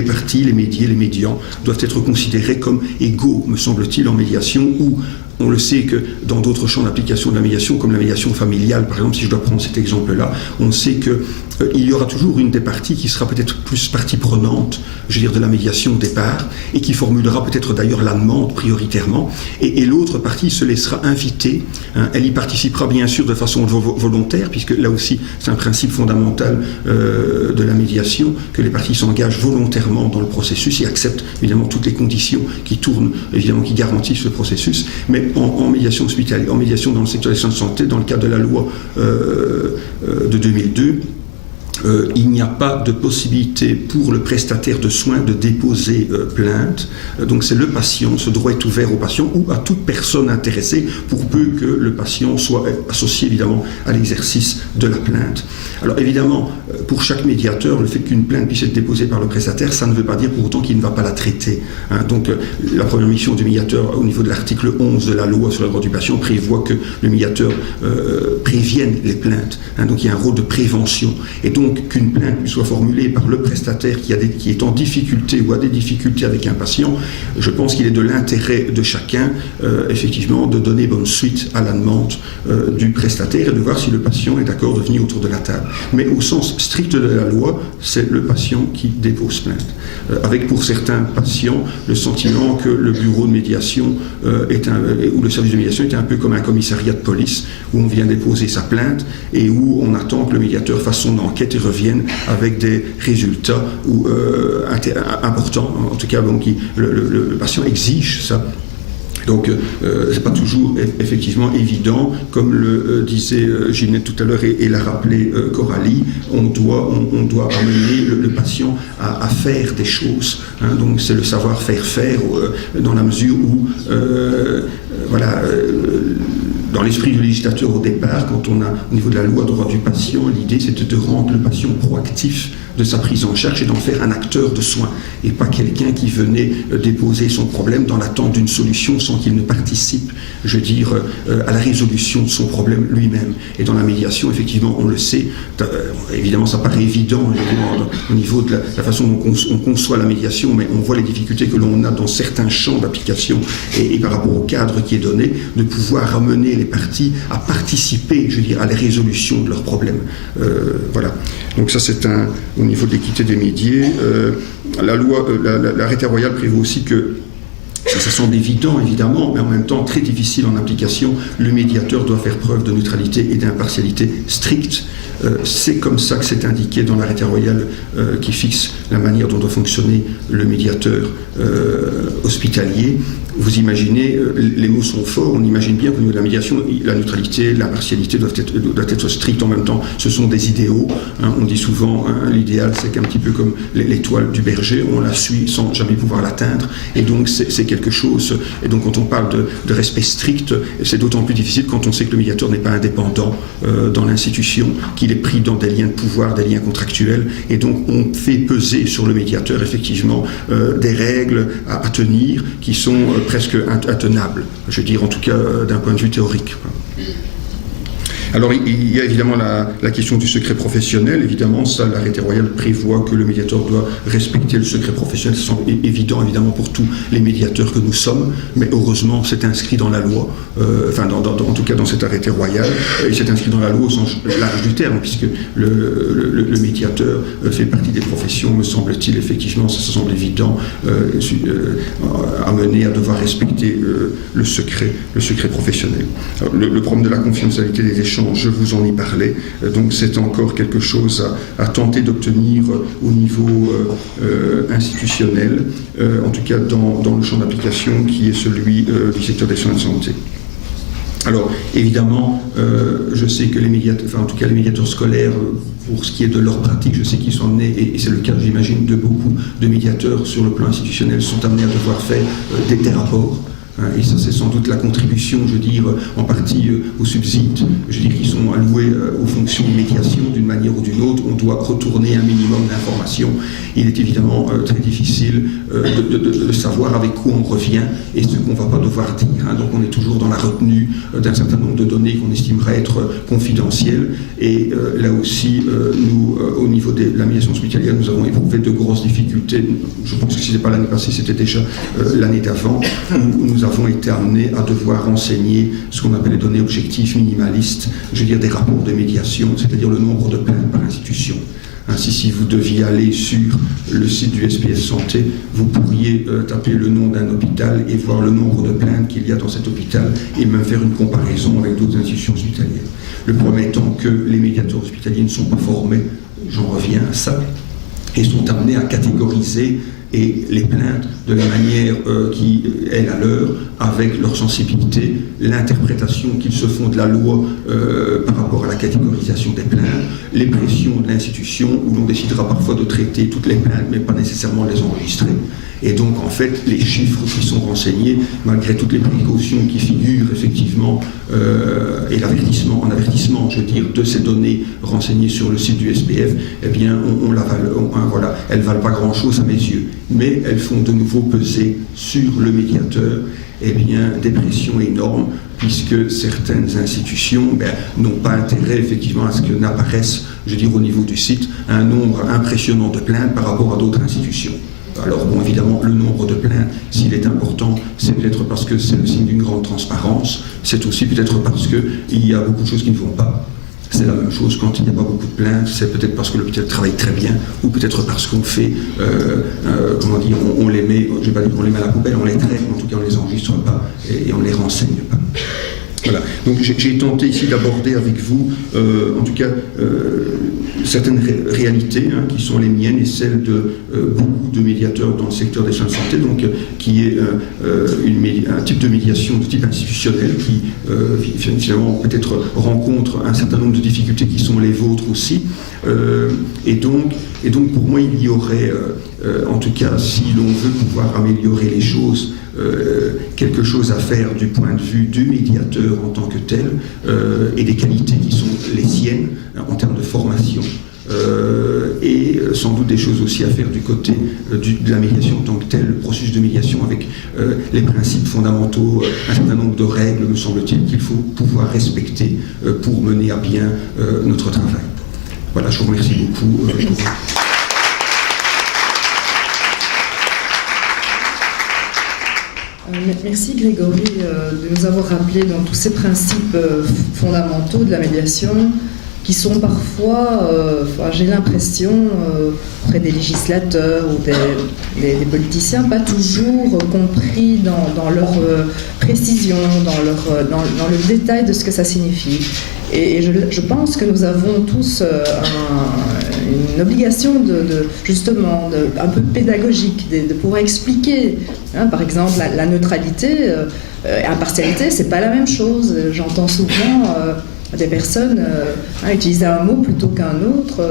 parties, les médiés, les médians doivent être considérés comme égaux, me semble-t-il, en médiation, ou on le sait que dans d'autres champs d'application de la médiation, comme la médiation familiale, par exemple, si je dois prendre cet exemple-là, on sait qu'il y aura toujours une des parties qui sera peut-être plus partie prenante, je veux dire, de la médiation au départ, et qui formulera peut-être d'ailleurs la demande prioritairement, et l'autre partie se laissera inviter, hein, elle y participera bien sûr de façon volontaire, puisque là aussi c'est un principe fondamental de la médiation, que les parties s'engagent volontairement dans le processus et acceptent évidemment toutes les conditions qui tournent, évidemment qui garantissent le processus, mais en médiation hospitalière, en médiation dans le secteur des soins de santé, dans le cadre de la loi de 2002, il n'y a pas de possibilité pour le prestataire de soins de déposer plainte. Donc c'est le patient, ce droit est ouvert au patient ou à toute personne intéressée, pour peu que le patient soit associé évidemment à l'exercice de la plainte. Alors évidemment, pour chaque médiateur, le fait qu'une plainte puisse être déposée par le prestataire, ça ne veut pas dire pour autant qu'il ne va pas la traiter. Hein. Donc la première mission du médiateur au niveau de l'article 11 de la loi sur le droit du patient prévoit que le médiateur prévienne les plaintes. Hein. Donc il y a un rôle de prévention. Et donc qu'une plainte soit formulée par le prestataire qui est en difficulté ou a des difficultés avec un patient, je pense qu'il est de l'intérêt de chacun, effectivement, de donner bonne suite à la demande du prestataire et de voir si le patient est d'accord de venir autour de la table. Mais au sens strict de la loi, c'est le patient qui dépose plainte. Avec pour certains patients le sentiment que le bureau de médiation ou le service de médiation est un peu comme un commissariat de police où on vient déposer sa plainte et où on attend que le médiateur fasse son enquête et revienne avec des résultats importants. En tout cas, donc, le patient exige ça. Donc, c'est pas toujours effectivement évident, comme le disait Ginette tout à l'heure et l'a rappelé Coralie, on doit amener le patient à faire des choses. Hein, donc, c'est le savoir-faire dans la mesure où, dans l'esprit du législateur au départ, quand on a au niveau de la loi droit du patient, l'idée c'était de rendre le patient proactif de sa prise en charge et d'en faire un acteur de soins et pas quelqu'un qui venait déposer son problème dans l'attente d'une solution sans qu'il ne participe, je veux dire, à la résolution de son problème lui-même. Et dans la médiation, effectivement, on le sait, évidemment ça paraît évident au niveau de la façon dont on conçoit la médiation, mais on voit les difficultés que l'on a dans certains champs d'application et par rapport au cadre qui est donné, de pouvoir amener les parties à participer, je veux dire, à la résolution de leurs problèmes. Voilà. Donc ça c'est au niveau de l'équité des médiés. L'arrêté royal prévoit aussi que, ça semble évident évidemment, mais en même temps très difficile en application, le médiateur doit faire preuve de neutralité et d'impartialité stricte. C'est comme ça que c'est indiqué dans l'arrêté royal qui fixe la manière dont doit fonctionner le médiateur hospitalier. Vous imaginez, les mots sont forts, on imagine bien qu'au niveau de la médiation, la neutralité, l'impartialité doivent être strictes en même temps. Ce sont des idéaux. Hein, on dit souvent, l'idéal c'est qu'un petit peu comme l'étoile du berger, on la suit sans jamais pouvoir l'atteindre. Et donc c'est quelque chose. Et donc quand on parle de respect strict, c'est d'autant plus difficile quand on sait que le médiateur n'est pas indépendant dans l'institution, qu'il est pris dans des liens de pouvoir, des liens contractuels. Et donc on fait peser sur le médiateur effectivement des règles à tenir qui sont presque intenables, je veux dire en tout cas d'un point de vue théorique. Alors il y a évidemment la question du secret professionnel. Évidemment, ça, l'arrêté royal prévoit que le médiateur doit respecter le secret professionnel. C'est évident évidemment pour tous les médiateurs que nous sommes, mais heureusement c'est inscrit dans la loi, en tout cas dans cet arrêté royal, et c'est inscrit dans la loi au sens large du terme, puisque le médiateur fait partie des professions, me semble-t-il, effectivement, ça semble évident, amené à devoir respecter le secret professionnel. Alors, le problème de la confidentialité des échanges, je vous en ai parlé, donc c'est encore quelque chose à tenter d'obtenir au niveau institutionnel, en tout cas dans le champ d'application qui est celui du secteur des soins de santé. Alors, évidemment, je sais que les médiateurs scolaires, pour ce qui est de leur pratique, je sais qu'ils sont amenés, et c'est le cas, j'imagine, de beaucoup de médiateurs sur le plan institutionnel, sont amenés à devoir faire des rapports. Et ça, c'est sans doute la contribution, je veux dire, en partie aux subsides, je veux dire, qui sont alloués aux fonctions de médiation d'une manière ou d'une autre. On doit retourner un minimum d'informations. Il est évidemment très difficile de savoir avec quoi on revient et ce qu'on ne va pas devoir dire. Donc on est toujours dans la retenue d'un certain nombre de données qu'on estimerait être confidentielles. Et là aussi, nous, au niveau de la médiation hospitalière, nous avons éprouvé de grosses difficultés. Je pense que si ce n'était pas l'année passée, c'était déjà l'année d'avant, où nous avons été amenés à devoir renseigner ce qu'on appelle les données objectives minimalistes, je veux dire des rapports de médiation, c'est-à-dire le nombre de plaintes par institution. Ainsi, si vous deviez aller sur le site du SPS Santé, vous pourriez taper le nom d'un hôpital et voir le nombre de plaintes qu'il y a dans cet hôpital et même faire une comparaison avec d'autres institutions hospitalières. Le problème étant que les médiateurs hospitaliers ne sont pas formés, j'en reviens à ça, et sont amenés à catégoriser et les plaintes de la manière qui est la leur, avec leur sensibilité, l'interprétation qu'ils se font de la loi par rapport à la catégorisation des plaintes, les pressions de l'institution, où l'on décidera parfois de traiter toutes les plaintes, mais pas nécessairement les enregistrer. Et donc, en fait, les chiffres qui sont renseignés, malgré toutes les précautions qui figurent, effectivement, et l'avertissement, en avertissement, je veux dire, de ces données renseignées sur le site du SPF, eh bien, voilà, elles ne valent pas grand-chose à mes yeux. Mais elles font de nouveau peser sur le médiateur, eh bien, des pressions énormes, puisque certaines institutions n'ont pas intérêt, effectivement, à ce que n'apparaisse, je veux dire, au niveau du site, un nombre impressionnant de plaintes par rapport à d'autres institutions. Alors, bon, évidemment, le nombre de plaintes, s'il est important, c'est peut-être parce que c'est le signe d'une grande transparence, c'est aussi peut-être parce qu'il y a beaucoup de choses qui ne vont pas. C'est la même chose quand il n'y a pas beaucoup de plaintes, c'est peut-être parce que l'hôpital travaille très bien, ou peut-être parce qu'on fait, comment dire, on les met, je ne vais pas dire qu'on les met à la poubelle, on les traite, mais en tout cas on ne les enregistre pas et on ne les renseigne pas. Voilà. Donc j'ai tenté ici d'aborder avec vous, en tout cas, certaines réalités qui sont les miennes et celles de beaucoup de médiateurs dans le secteur des soins de santé, donc qui est un type de médiation de type institutionnel qui finalement peut-être rencontre un certain nombre de difficultés qui sont les vôtres aussi. Et donc pour moi il y aurait, en tout cas si l'on veut pouvoir améliorer les choses, quelque chose à faire du point de vue du médiateur en tant que tel et des qualités qui sont les siennes en termes de formation. Et sans doute des choses aussi à faire du côté de la médiation en tant que telle, le processus de médiation avec les principes fondamentaux, un certain nombre de règles, me semble-t-il, qu'il faut pouvoir respecter pour mener à bien notre travail. Voilà, je vous remercie beaucoup. Merci Grégory de nous avoir rappelé dans tous ces principes fondamentaux de la médiation qui sont parfois, j'ai l'impression, auprès des législateurs ou des politiciens, pas toujours compris dans leur précision, dans le détail de ce que ça signifie. Et je pense que nous avons tous une obligation justement un peu pédagogique, de pouvoir expliquer. Par exemple, la neutralité, impartialité, c'est pas la même chose. J'entends souvent des personnes utiliser un mot plutôt qu'un autre.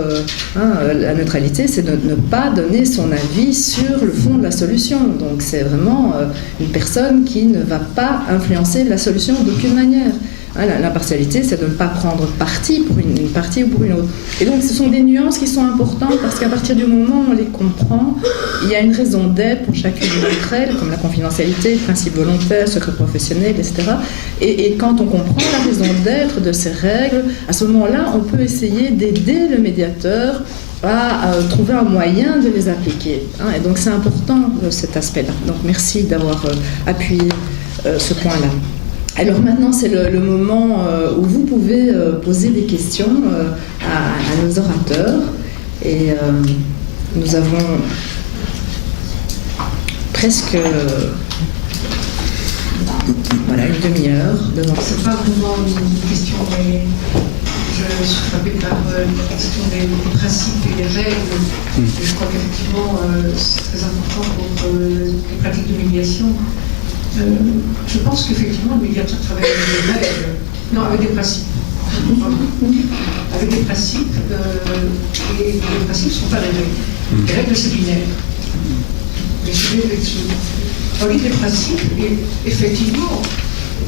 La neutralité, c'est de ne pas donner son avis sur le fond de la solution. Donc c'est vraiment une personne qui ne va pas influencer la solution d'aucune manière. L'impartialité, c'est de ne pas prendre parti pour une partie ou pour une autre. Et donc, ce sont des nuances qui sont importantes parce qu'à partir du moment où on les comprend, il y a une raison d'être pour chacune d'entre elles, comme la confidentialité, le principe volontaire, le secret professionnel, etc. Et quand on comprend la raison d'être de ces règles, à ce moment-là, on peut essayer d'aider le médiateur à trouver un moyen de les appliquer. Et donc, c'est important cet aspect-là. Donc, merci d'avoir appuyé ce point-là. Alors maintenant, c'est le moment où vous pouvez poser des questions à nos orateurs. Et nous avons presque une demi-heure devant nous. C'est pas vraiment une question, mais je suis frappée par la question des principes et des règles. Et je crois qu'effectivement, c'est très important pour les pratiques de médiation. Je pense qu'effectivement, le médiateur travaille avec des règles, non, avec des principes. Avec des principes, et les principes ne sont pas des règles. Les règles, c'est binaire. Les sujets, dans le livre des principes, et effectivement,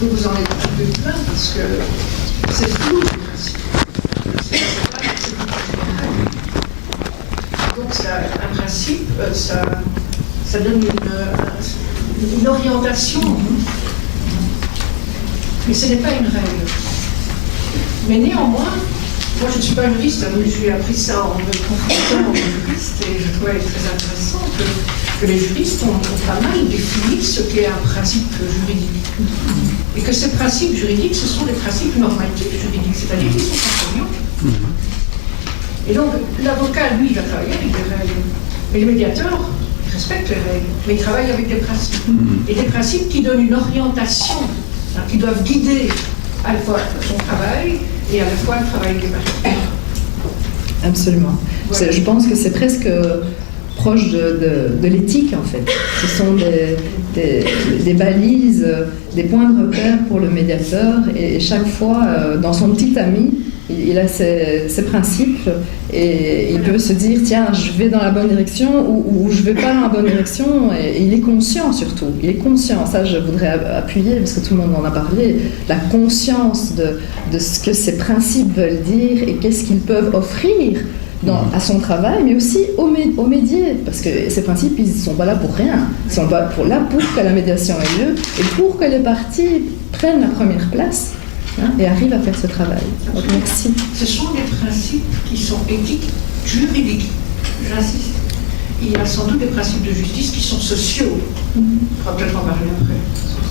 vous vous en êtes un peu plein parce que c'est flou, les principes. Donc, un principe, ça donne une orientation, mais ce n'est pas une règle. Mais néanmoins, moi je ne suis pas juriste, mais j'ai appris ça en me confrontant aux juristes, et je trouvais très intéressant que les juristes ont pas mal défini ce qu'est un principe juridique. Et que ces principes juridiques, ce sont des principes normatifs juridiques, c'est-à-dire qu'ils sont contraignants. Et donc, l'avocat, lui, il va travailler avec des règles. Mais le médiateur, il respecte les règles, mais il travaille avec des principes. Et des principes qui donnent une orientation, qui doivent guider à la fois son travail et à la fois le travail des parties. Absolument. Voilà. Je pense que c'est presque proche de l'éthique, en fait. Ce sont des balises, des points de repère pour le médiateur, et chaque fois, dans son petit ami, il a ses principes, et il peut se dire, tiens, je vais dans la bonne direction, ou je ne vais pas dans la bonne direction, et il est conscient surtout. Il est conscient, ça je voudrais appuyer, parce que tout le monde en a parlé, la conscience de ce que ces principes veulent dire, et qu'est-ce qu'ils peuvent offrir à son travail, mais aussi au médier, parce que ces principes, ils ne sont pas là pour rien. Ils sont là pour que la médiation ait lieu, et pour que les parties prennent la première place. Et arrive à faire ce travail. Donc, merci. Ce sont des principes qui sont éthiques, juridiques, j'insiste. Il y a sans doute des principes de justice qui sont sociaux. On va peut-être en parler après.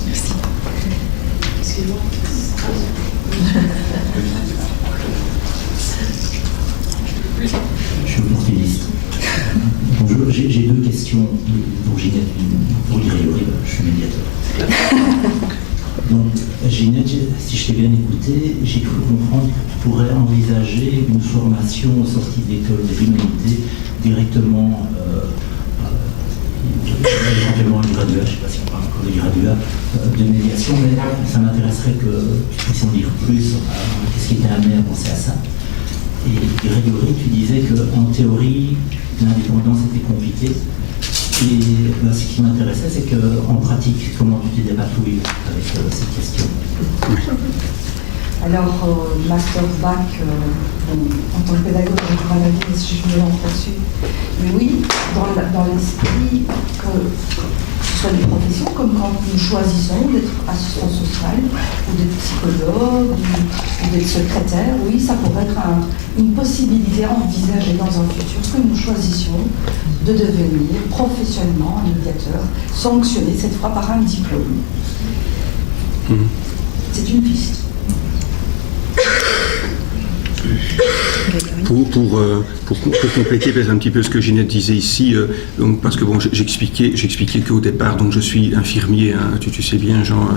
Merci. Excusez-moi. Je suis opportuniste. Bonjour, j'ai deux questions pour Ginette, pour Grégory, je suis médiateur. Donc, Ginette, si je t'ai bien écouté, j'ai cru comprendre que tu pourrais envisager une formation aux sorties d'école de l'humanité directement, éventuellement un graduat, je ne sais pas si on parle encore de graduat, de médiation, mais ça m'intéresserait que tu puisses en dire plus, qu'est-ce qui t'a amené à penser à ça. Et Grégory, tu disais qu'en théorie, l'indépendance était compliquée. Et ce qui m'intéressait, c'est qu'en pratique, comment tu t'es dépatouillé avec cette question? Alors, Master Bac, en tant que pédagogue, je ne vais pas la vie, si je me lance là-dessus. Mais oui, dans l'esprit que ce soit des professions, comme quand nous choisissons d'être assistant social, ou d'être psychologue, ou d'être secrétaire, oui, ça pourrait être une possibilité envisagée dans un futur, que nous choisissions de devenir professionnellement un médiateur, sanctionné cette fois par un diplôme. C'est une piste. Pour compléter peut-être un petit peu ce que Ginette disait ici, donc, parce que bon, j'expliquais qu'au départ, donc je suis infirmier, hein, tu sais bien, Jean,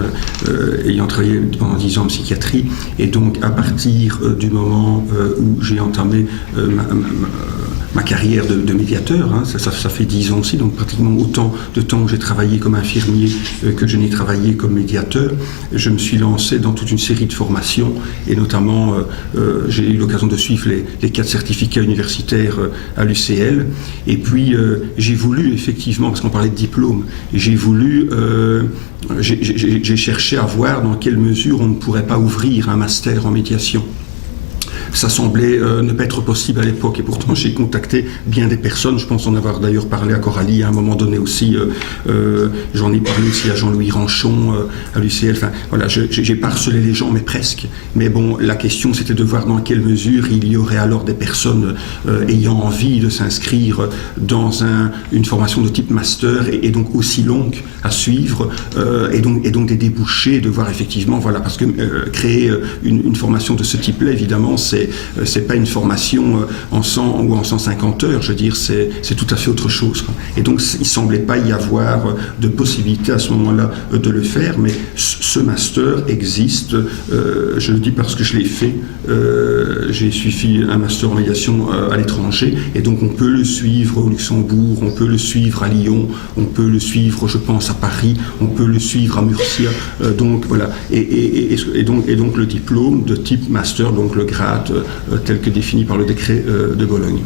ayant travaillé pendant 10 ans en psychiatrie, et donc à partir du moment où j'ai entamé ma carrière de médiateur, hein, ça fait 10 ans aussi, donc pratiquement autant de temps où j'ai travaillé comme infirmier que je n'ai travaillé comme médiateur, je me suis lancé dans toute une série de formations, et notamment j'ai eu l'occasion de suivre les 4 certificats universitaires à l'UCL, et puis j'ai voulu effectivement, parce qu'on parlait de diplôme, j'ai cherché à voir dans quelle mesure on ne pourrait pas ouvrir un master en médiation. Ça semblait ne pas être possible à l'époque, et pourtant j'ai contacté bien des personnes, je pense en avoir d'ailleurs parlé à Coralie à un moment donné aussi, j'en ai parlé aussi à Jean-Louis Ranchon à l'UCL, enfin voilà, j'ai pas harcelé les gens, mais presque, mais bon, la question c'était de voir dans quelle mesure il y aurait alors des personnes ayant envie de s'inscrire dans une formation de type master, et donc aussi longue à suivre, et donc des débouchés, de voir effectivement, voilà, parce que créer une formation de ce type-là, évidemment, c'est pas une formation en 100 ou en 150 heures, je veux dire, c'est tout à fait autre chose, quoi. Et donc il semblait pas y avoir de possibilité à ce moment-là de le faire, mais ce master existe, je le dis parce que je l'ai fait, j'ai suivi un master en médiation à l'étranger, et donc on peut le suivre au Luxembourg, on peut le suivre à Lyon, on peut le suivre, je pense, à Paris, on peut le suivre à Murcia, donc voilà, et donc le diplôme de type master, donc le grade tel que défini par le décret de Bologne.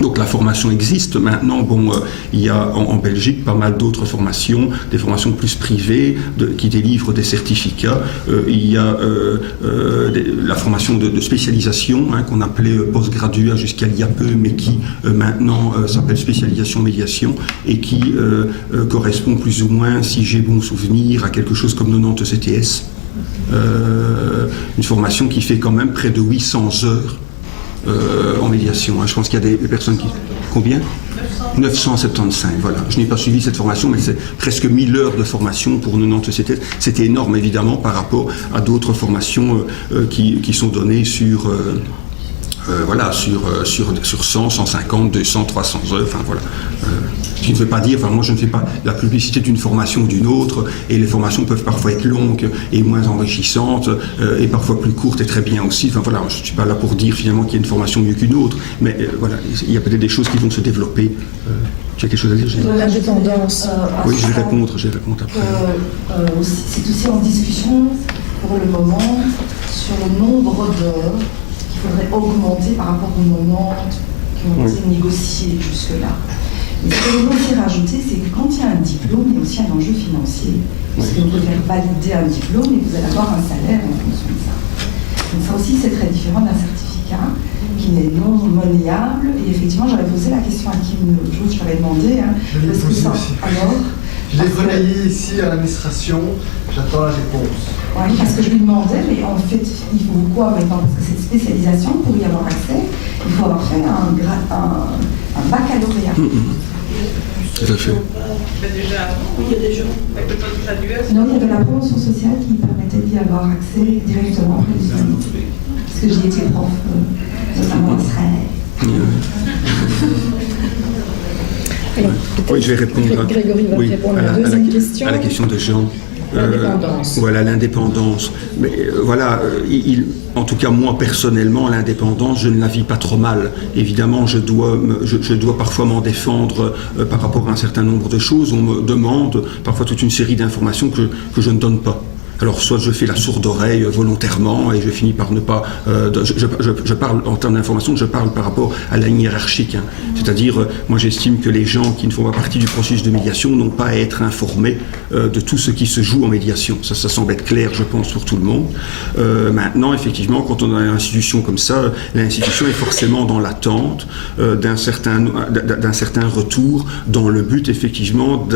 Donc la formation existe. Maintenant, bon, il y a en Belgique pas mal d'autres formations, des formations plus privées qui délivrent des certificats. Il y a la formation de spécialisation qu'on appelait post-graduat jusqu'à il y a peu, mais qui maintenant s'appelle spécialisation médiation et qui correspond plus ou moins, si j'ai bon souvenir, à quelque chose comme 90 CTS. Une formation qui fait quand même près de 800 heures en médiation. Je pense qu'il y a des personnes qui... Combien ? 975, voilà. Je n'ai pas suivi cette formation, mais c'est presque 1000 heures de formation pour 90 CTS. C'était énorme, évidemment, par rapport à d'autres formations qui sont données sur... voilà, sur 100, 150, 200, 300 heures, enfin voilà. Ce qui ne veut pas dire, enfin moi je ne fais pas la publicité d'une formation ou d'une autre, et les formations peuvent parfois être longues et moins enrichissantes, et parfois plus courtes et très bien aussi. Enfin voilà, je ne suis pas là pour dire finalement qu'il y a une formation mieux qu'une autre, mais voilà, il y a peut-être des choses qui vont se développer. Tu as quelque chose à dire, Gilles ? L'indépendance. Oui, je vais répondre après. C'est aussi en discussion pour le moment sur le nombre d'heures qu'il faudrait augmenter par rapport aux 90 qui ont été négociés jusque-là. Mais ce que je veux aussi rajouter, c'est que quand il y a un diplôme, il y a aussi un enjeu financier. Parce que vous pouvez faire valider un diplôme et vous allez avoir un salaire en fonction de ça. Donc ça aussi, c'est très différent d'un certificat qui n'est non monnayable. Et effectivement, j'avais posé la question à Kim l'autre jour, je t'avais demandé. Je l'ai posé aussi. Alors, je l'ai relayé ici à l'administration, j'attends la réponse. Oui, parce que je lui demandais, mais en fait, il faut quoi maintenant? Parce que cette spécialisation, pour y avoir accès, il faut avoir fait un baccalauréat. Tout à fait. Il y a des gens avec le post-graduat. Non, il y avait la promotion sociale qui permettait d'y avoir accès directement après les années. Parce que j'y étais prof, notamment à Israël. Alors, oui, je vais répondre Grégory va répondre à la deuxième question. À la question de Jean. L'indépendance. Voilà, l'indépendance. Mais voilà, en tout cas moi personnellement, l'indépendance, je ne la vis pas trop mal. Évidemment, je dois parfois m'en défendre par rapport à un certain nombre de choses. On me demande parfois toute une série d'informations que je ne donne pas. Alors soit je fais la sourde oreille volontairement et je finis par ne pas... je parle en termes d'information, je parle par rapport à la ligne hiérarchique. C'est-à-dire, moi j'estime que les gens qui ne font pas partie du processus de médiation n'ont pas à être informés de tout ce qui se joue en médiation. Ça semble être clair, je pense, pour tout le monde. Maintenant, effectivement, quand on a une institution comme ça, l'institution est forcément dans l'attente d'un certain retour dans le but, effectivement,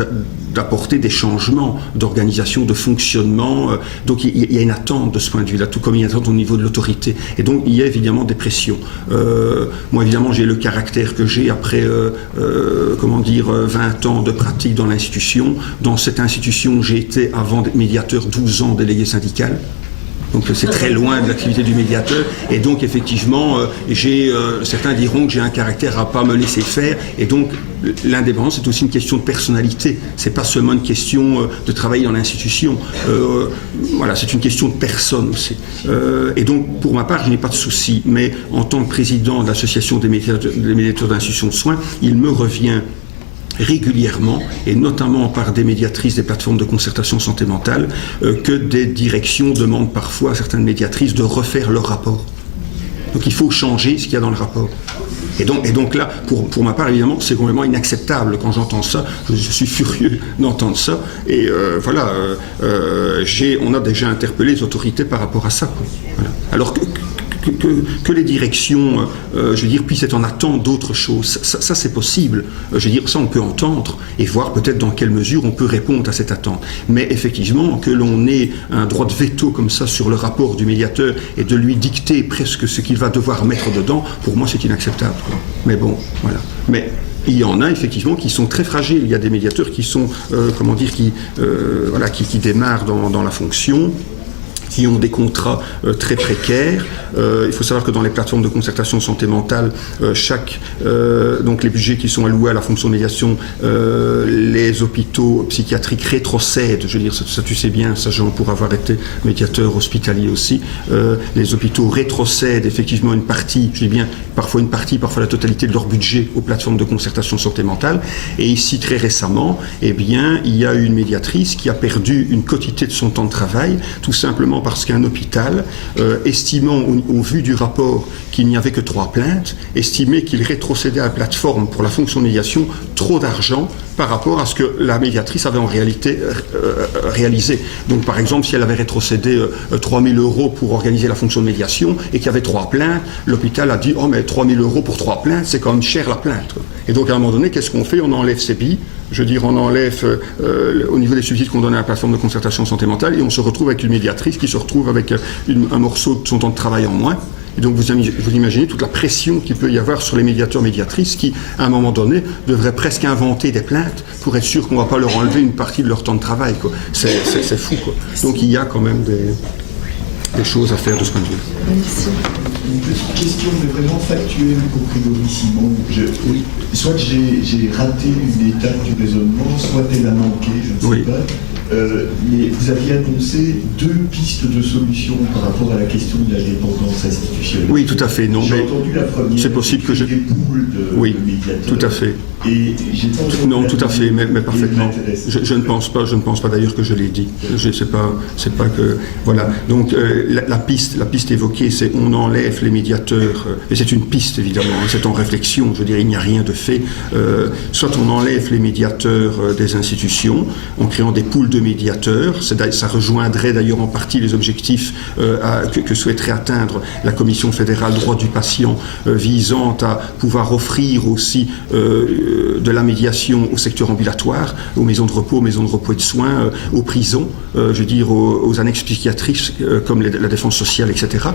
d'apporter des changements d'organisation, de fonctionnement. Donc il y a une attente de ce point de vue-là, tout comme il y a une attente au niveau de l'autorité. Et donc il y a évidemment des pressions. Moi évidemment j'ai le caractère que j'ai après 20 ans de pratique dans l'institution. Dans cette institution j'ai été avant médiateur 12 ans délégué syndical. Donc c'est très loin de l'activité du médiateur et donc effectivement certains diront que j'ai un caractère à pas me laisser faire et donc l'indépendance c'est aussi une question de personnalité, c'est pas seulement une question de travailler dans l'institution, voilà, c'est une question de personne aussi. Et donc pour ma part je n'ai pas de souci, mais en tant que président de l'association des médiateurs d'institutions de soins, il me revient régulièrement, et notamment par des médiatrices des plateformes de concertation santé mentale, que des directions demandent parfois à certaines médiatrices de refaire leur rapport. Donc il faut changer ce qu'il y a dans le rapport. Et donc là, pour ma part, évidemment, c'est complètement inacceptable quand j'entends ça. Je suis furieux d'entendre ça. Et voilà, on a déjà interpellé les autorités par rapport à ça. Voilà. Alors que les directions, je veux dire, puissent être en attente d'autres choses. Ça c'est possible. Je veux dire, ça on peut entendre et voir peut-être dans quelle mesure on peut répondre à cette attente. Mais effectivement, que l'on ait un droit de veto comme ça sur le rapport du médiateur et de lui dicter presque ce qu'il va devoir mettre dedans, pour moi c'est inacceptable. Mais bon, voilà. Mais il y en a effectivement qui sont très fragiles. Il y a des médiateurs qui sont, qui démarrent dans la fonction, qui ont des contrats très précaires. Il faut savoir que dans les plateformes de concertation santé mentale, donc les budgets qui sont alloués à la fonction de médiation, les hôpitaux psychiatriques rétrocèdent, je veux dire, ça tu sais bien, ça Jean, pour avoir été médiateur hospitalier aussi, les hôpitaux rétrocèdent effectivement une partie, je dis bien parfois la totalité de leur budget aux plateformes de concertation santé mentale. Et ici, très récemment, eh bien, il y a une médiatrice qui a perdu une quotité de son temps de travail, tout simplement parce qu'un hôpital, estimant au vu du rapport qu'il n'y avait que 3 plaintes, estimait qu'il rétrocédait à la plateforme pour la fonction de médiation trop d'argent par rapport à ce que la médiatrice avait en réalité réalisé. Donc par exemple, si elle avait rétrocédé 3 000 € pour organiser la fonction de médiation et qu'il y avait 3 plaintes, l'hôpital a dit « Oh mais 3 000 € pour 3 plaintes, c'est quand même cher la plainte. » Et donc à un moment donné, qu'est-ce qu'on fait? On enlève ces billes, je veux dire, on enlève au niveau des subsides qu'on donne à la plateforme de concertation santé mentale et on se retrouve avec une médiatrice qui se retrouve avec un morceau de son temps de travail en moins. Et donc vous imaginez toute la pression qu'il peut y avoir sur les médiateurs médiatrices qui, à un moment donné, devraient presque inventer des plaintes pour être sûr qu'on ne va pas leur enlever une partie de leur temps de travail, quoi. C'est fou, quoi. Donc il y a quand même des choses à faire de ce point de vue. Merci. Une petite question, mais vraiment factuelle pour Grégory Simon. Oui. Soit j'ai raté une étape du raisonnement, soit elle a manqué, je ne sais pas. Mais vous aviez annoncé 2 pistes de solution par rapport à la question de la dépendance institutionnelle. Oui, tout à fait. Non, j'ai entendu la première. C'est possible que des poules de médiateurs. Tout à fait. Et j'ai pas entendu non, tout à fait, mais parfaitement. Je ne pense pas d'ailleurs que je l'ai dit. C'est pas que voilà. Donc la piste évoquée, c'est on enlève les médiateurs. Et c'est une piste évidemment. C'est en réflexion. Je veux dire, il n'y a rien de fait. Soit on enlève les médiateurs des institutions en créant des poules de médiateurs. Ça rejoindrait d'ailleurs en partie les objectifs que souhaiterait atteindre la Commission fédérale droit du patient visant à pouvoir offrir aussi de la médiation au secteur ambulatoire, aux maisons de repos et de soins, aux prisons, je veux dire aux annexes psychiatriques comme la défense sociale, etc.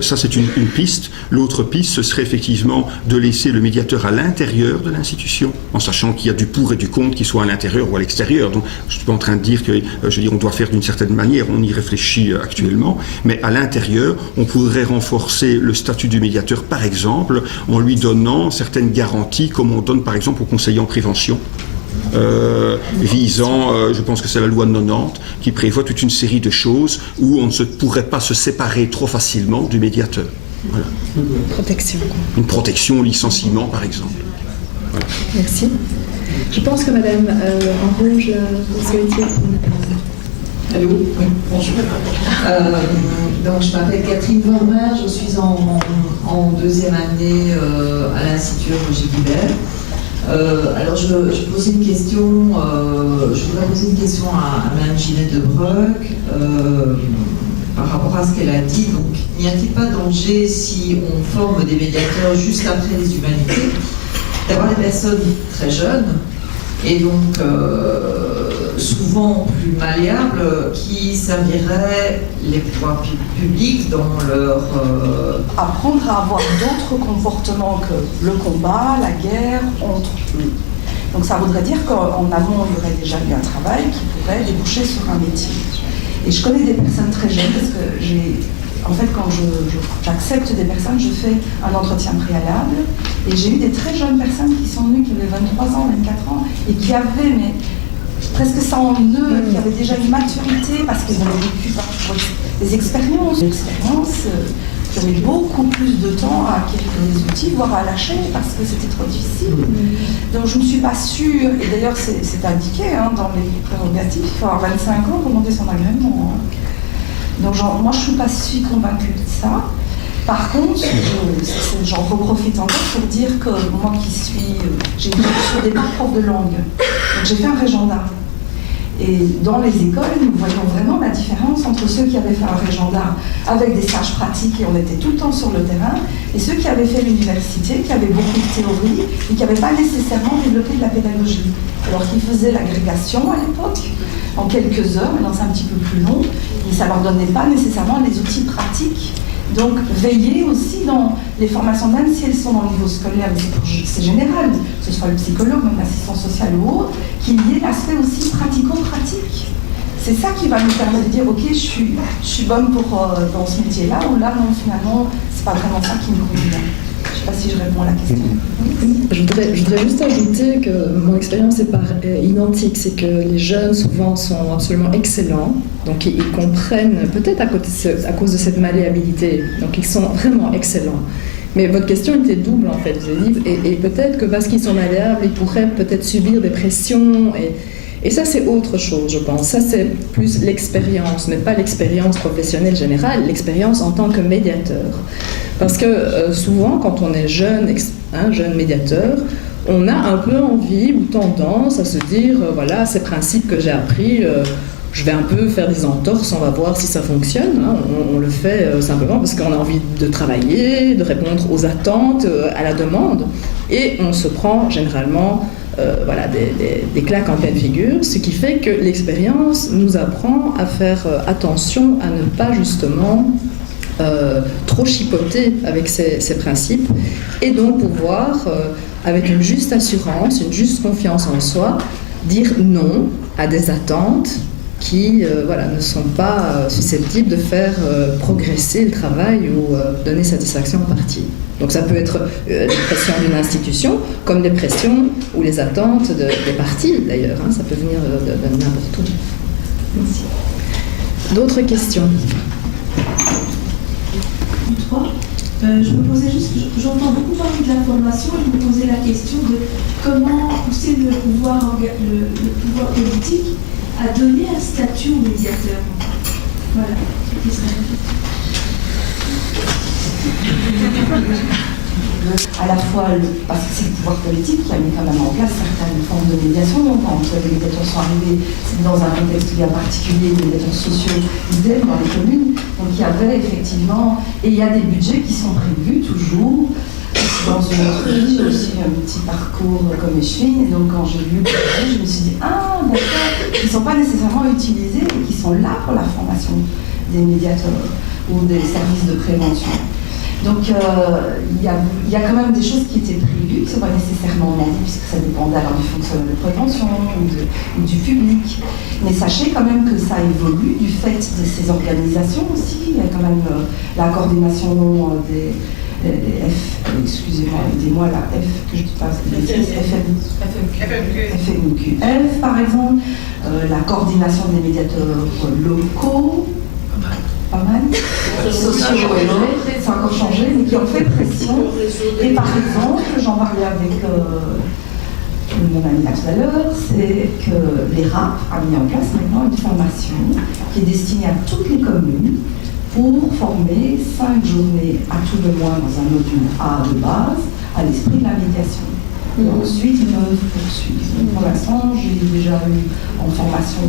Ça c'est une piste. L'autre piste, ce serait effectivement de laisser le médiateur à l'intérieur de l'institution, en sachant qu'il y a du pour et du contre qui soit à l'intérieur ou à l'extérieur. Donc je ne suis pas en train de dire que, je veux dire, on doit faire d'une certaine manière, on y réfléchit actuellement, mais à l'intérieur, on pourrait renforcer le statut du médiateur, par exemple, en lui donnant certaines garanties, comme on donne par exemple aux conseillers en prévention, visant, je pense que c'est la loi de 90, qui prévoit toute une série de choses où on ne pourrait pas se séparer trop facilement du médiateur. Voilà. Protection. Une protection au licenciement, par exemple. Voilà. Merci. Je pense que Madame en rouge, vous souhaitiez prendre la parole. Allô, oui, bonjour. Donc, je m'appelle Catherine Vormer, je suis en 2e année à l'Institut Roger Guibert. Alors, je voudrais poser une question à Mme Ginette de Broek par rapport à ce qu'elle a dit. Donc, n'y a-t-il pas danger si on forme des médiateurs juste après les humanités, d'avoir des personnes très jeunes et donc souvent plus malléables qui serviraient les pouvoirs publics dans leur... Apprendre à avoir d'autres comportements que le combat, la guerre, entre eux. Donc ça voudrait dire qu'en amont, il y aurait déjà eu un travail qui pourrait déboucher sur un métier. Et je connais des personnes très jeunes parce que en fait, quand j'accepte des personnes, je fais un entretien préalable. Et j'ai eu des très jeunes personnes qui sont venues, qui avaient 23 ans, 24 ans, et qui avaient presque ça en eux, qui avaient déjà une maturité, parce qu'ils avaient vécu des expériences qui ont eu beaucoup plus de temps à acquérir des outils, voire à lâcher, parce que c'était trop difficile. Donc je ne suis pas sûre, et d'ailleurs c'est indiqué dans les prérogatives, il faut avoir 25 ans pour monter son agrément. Donc moi je ne suis pas si convaincue de ça. Par contre, j'en reprofite encore pour dire que moi qui j'ai au départ prof de langue, donc j'ai fait un régenda. Et dans les écoles, nous voyons vraiment la différence entre ceux qui avaient fait un régenda avec des stages pratiques et on était tout le temps sur le terrain, et ceux qui avaient fait l'université, qui avaient beaucoup de théorie et qui n'avaient pas nécessairement développé de la pédagogie. Alors qu'ils faisaient l'agrégation à l'époque, en quelques heures, maintenant c'est un petit peu plus long, et ça ne leur donnait pas nécessairement les outils pratiques. Donc veiller aussi dans les formations, même si elles sont dans le niveau scolaire, c'est général, que ce soit le psychologue, même l'assistant social ou autre, qu'il y ait l'aspect aussi pratico-pratique. C'est ça qui va nous permettre de dire, ok, je suis bonne dans ce métier-là, ou là, non, finalement, c'est pas vraiment ça qui me convient. Je ne sais pas si je réponds à la question. Je voudrais juste ajouter que mon expérience est identique, c'est que les jeunes souvent sont absolument excellents, donc ils comprennent peut-être à cause de cette malléabilité, donc ils sont vraiment excellents. Mais votre question était double en fait, vous avez dit, et peut-être que parce qu'ils sont malléables, ils pourraient peut-être subir des pressions, et ça c'est autre chose je pense, ça c'est plus l'expérience, mais pas l'expérience professionnelle générale, l'expérience en tant que médiateur. Parce que souvent, quand on est jeune médiateur, on a un peu envie ou tendance à se dire, voilà, ces principes que j'ai appris, je vais un peu faire des entorses, on va voir si ça fonctionne. Hein. On le fait simplement parce qu'on a envie de travailler, de répondre aux attentes, à la demande. Et on se prend généralement des claques en pleine figure, ce qui fait que l'expérience nous apprend à faire attention à ne pas justement trop chipoter avec ces principes et donc pouvoir, avec une juste assurance, une juste confiance en soi, dire non à des attentes qui ne sont pas susceptibles de faire progresser le travail ou donner satisfaction aux parties. Donc ça peut être les pressions d'une institution, comme les pressions ou les attentes des parties d'ailleurs, hein, ça peut venir de n'importe où. Merci. D'autres questions? Je me posais juste, j'entends beaucoup parler de la formation et je me posais la question de comment pousser le pouvoir politique à donner un statut au médiateur. Voilà, c'était ça. À la fois, parce que c'est le pouvoir politique qui a mis quand même en place certaines formes de médiation. Quand les médiateurs sont arrivés, c'est dans un contexte bien particulier, les médiateurs sociaux, idem dans les communes. Donc il y avait effectivement, et il y a des budgets qui sont prévus toujours. Dans une autre vie, j'ai aussi un petit parcours comme échevine, et donc quand j'ai lu le projet, je me suis dit, ah d'accord, ils ne sont pas nécessairement utilisés, et qui sont là pour la formation des médiateurs ou des services de prévention. Donc il y a quand même des choses qui étaient prévues, qui ne sont pas nécessairement demandées, puisque ça dépendait alors du fonctionnement de prévention ou du public. Mais sachez quand même que ça évolue du fait de ces organisations aussi. Il y a quand même la coordination des excusez-moi, aidez-moi, la F, que je dis pas, FMQF par exemple, la coordination des médiateurs locaux, pas mal, sociaux, ça a encore changé, mais qui ont fait pression. Et par exemple, j'en parlais avec mon ami là tout à l'heure, c'est que l'ERAP a mis en place maintenant une formation qui est destinée à toutes les communes pour former 5 journées à tout le moins dans un module A de base à l'esprit de la médiation. Et ensuite, ils peuvent poursuivre. Pour l'instant, j'ai déjà eu en formation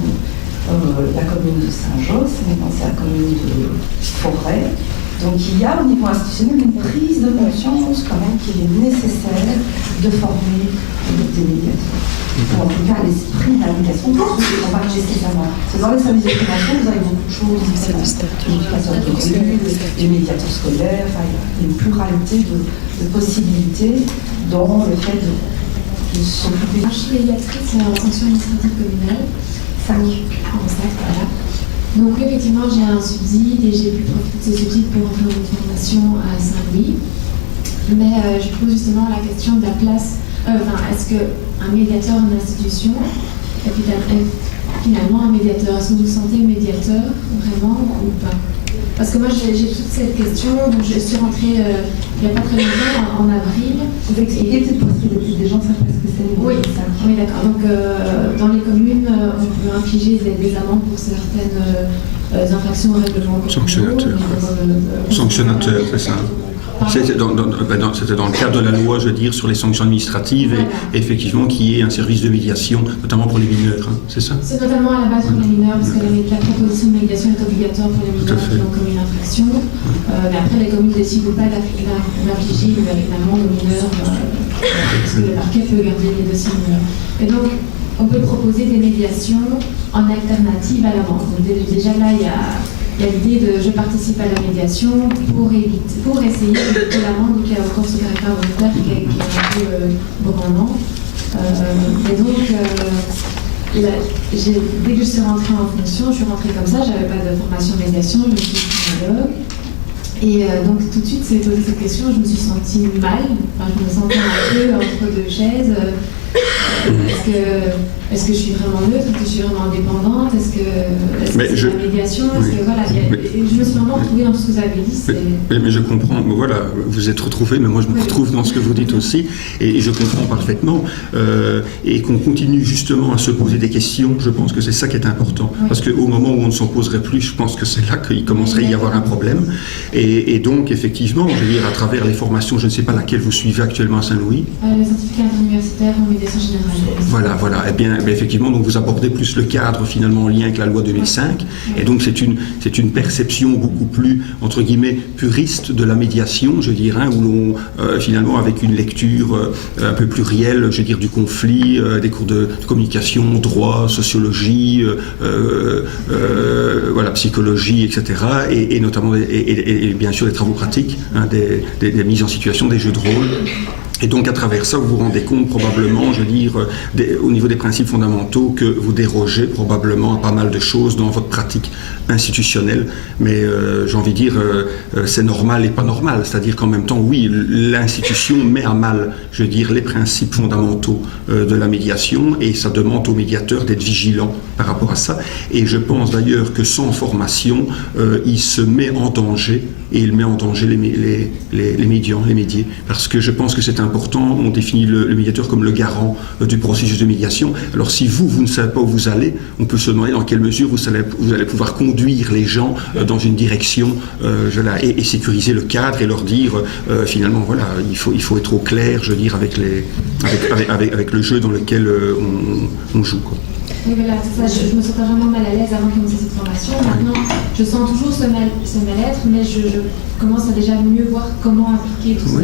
la commune de Saint-Josse, maintenant c'est la commune de Forêt. Donc il y a au niveau institutionnel une prise de conscience quand même qu'il est nécessaire de former des médiateurs. Ou en tout cas l'esprit de la médiation, ne sont pas nécessairement. C'est dans les services de prévention, vous avez beaucoup de choses, l'éducateur de rue, les médiateurs scolaires, enfin, il y a une pluralité de possibilités dans le fait de s'occuper. Archimédiatrice en sanction administrative communale. 5. Voilà. Donc effectivement, j'ai un subside et j'ai pu profiter de ce subside pour entrer en formation à Saint-Louis. Mais je pose justement la question de la place. Est-ce qu'un médiateur en institution est finalement un médiateur? Est-ce que vous vous sentez médiateur vraiment ou pas? Parce que moi j'ai toute cette question, donc je suis rentrée il n'y a pas très longtemps, en avril. Vous pouvez expliquer peut-être parce que des gens savent pas ce que c'est. Oui, d'accord. Donc dans les communes, on peut infliger des amendes pour certaines infractions au règlement. Sanctionnateur, c'est ça. C'était dans le cadre de la loi, je veux dire, sur les sanctions administratives et effectivement qu'il y ait un service de médiation, notamment pour les mineurs, hein, c'est ça? C'est notamment à la base pour les mineurs, parce que la proposition de médiation est obligatoire pour les mineurs qui ont commis une infraction. Mais après, les communes décident pas d'infliger une amende aux mineurs, parce que le parquet peut garder les dossiers mineurs. Et donc, on peut proposer des médiations en alternative à l'amende. Déjà là, il y a l'idée de je participe à la médiation pour essayer d'éviter l'amende, qui a encore ce caractère volontaire qui est un peu brandant. Et donc, dès que je suis rentrée en fonction, je suis rentrée comme ça, j'avais pas de formation médiation, je suis psychologue. Et donc tout de suite, c'est posé cette question, je me suis sentie mal, je me sentais un peu entre deux chaises. Est-ce que je suis vraiment neutre? Est-ce que je suis vraiment indépendante? Est-ce que c'est la médiation? Je me suis vraiment retrouvée dans ce que vous avez dit. Mais je comprends, mais voilà, vous êtes retrouvés, mais moi je me retrouve dans ce que vous dites aussi, et je comprends parfaitement. Et qu'on continue justement à se poser des questions, je pense que c'est ça qui est important. Parce qu'au moment où on ne s'en poserait plus, je pense que c'est là qu'il commencerait à y avoir un problème. Et Et donc, effectivement, je veux dire, à travers les formations, je ne sais pas laquelle vous suivez actuellement à Saint-Louis. Le certificat interuniversitaire en médiation générale. Voilà. Eh bien, effectivement, donc vous abordez plus le cadre finalement en lien avec la loi 2005. Et donc, c'est une perception beaucoup plus, entre guillemets, puriste de la médiation, je dirais, où l'on, finalement, avec une lecture un peu plurielle, je veux dire, du conflit, des cours de communication, droit, sociologie, psychologie, etc. Et notamment, et bien sûr, des travaux pratiques, des mises en situation, des jeux de rôle. Et donc, à travers ça, vous vous rendez compte probablement, je veux dire, au niveau des principes fondamentaux, que vous dérogez probablement à pas mal de choses dans votre pratique institutionnelle. Mais j'ai envie de dire, c'est normal et pas normal. C'est-à-dire qu'en même temps, oui, l'institution met à mal, je veux dire, les principes fondamentaux de la médiation, et ça demande aux médiateurs d'être vigilants par rapport à ça. Et je pense d'ailleurs que sans formation, il se met en danger, et il met en danger les médiants, les médiés. Parce que je pense que c'est important, on définit le médiateur comme le garant du processus de médiation. Alors si vous ne savez pas où vous allez, on peut se demander dans quelle mesure vous allez pouvoir conduire les gens dans une direction et sécuriser le cadre et leur dire finalement voilà, il faut être au clair, je veux dire, avec le jeu dans lequel on joue, quoi. Oui, voilà, c'est ça. Je me sentais vraiment mal à l'aise avant de commencer cette formation. Maintenant, je sens toujours ce mal-être, mais je commence à déjà mieux voir comment appliquer tout ça.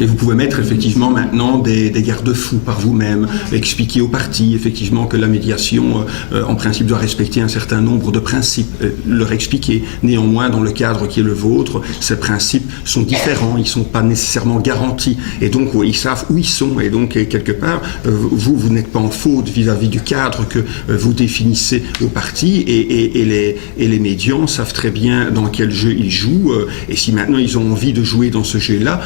Et vous pouvez mettre effectivement maintenant des garde-fous par vous-même, expliquer aux parties effectivement que la médiation, en principe, doit respecter un certain nombre de principes, leur expliquer. Néanmoins, dans le cadre qui est le vôtre, ces principes sont différents, ils ne sont pas nécessairement garantis. Et donc, ils savent où ils sont. Et donc, quelque part, vous n'êtes pas en faute vis-à-vis du cadre que vous définissez aux parties, et les médiants savent très bien dans quel jeu ils jouent, et si maintenant ils ont envie de jouer dans ce jeu-là,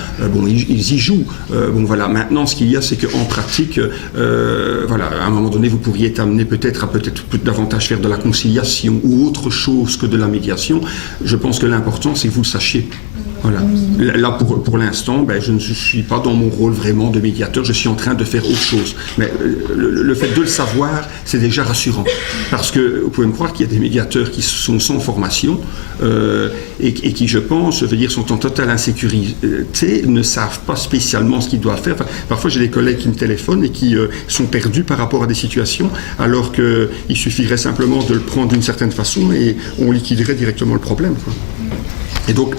ils y jouent. Maintenant, ce qu'il y a, c'est qu'en pratique, à un moment donné, vous pourriez être amené peut-être davantage faire de la conciliation ou autre chose que de la médiation. Je pense que l'important, c'est que vous le sachiez. Voilà. Là, pour l'instant, je ne suis pas dans mon rôle vraiment de médiateur, je suis en train de faire autre chose. Mais le fait de le savoir, c'est déjà rassurant. Parce que vous pouvez me croire qu'il y a des médiateurs qui sont sans formation et qui, je pense, sont en totale insécurité, ne savent pas spécialement ce qu'ils doivent faire. Parfois, j'ai des collègues qui me téléphonent et qui sont perdus par rapport à des situations, alors qu'il suffirait simplement de le prendre d'une certaine façon et on liquiderait directement le problème, quoi.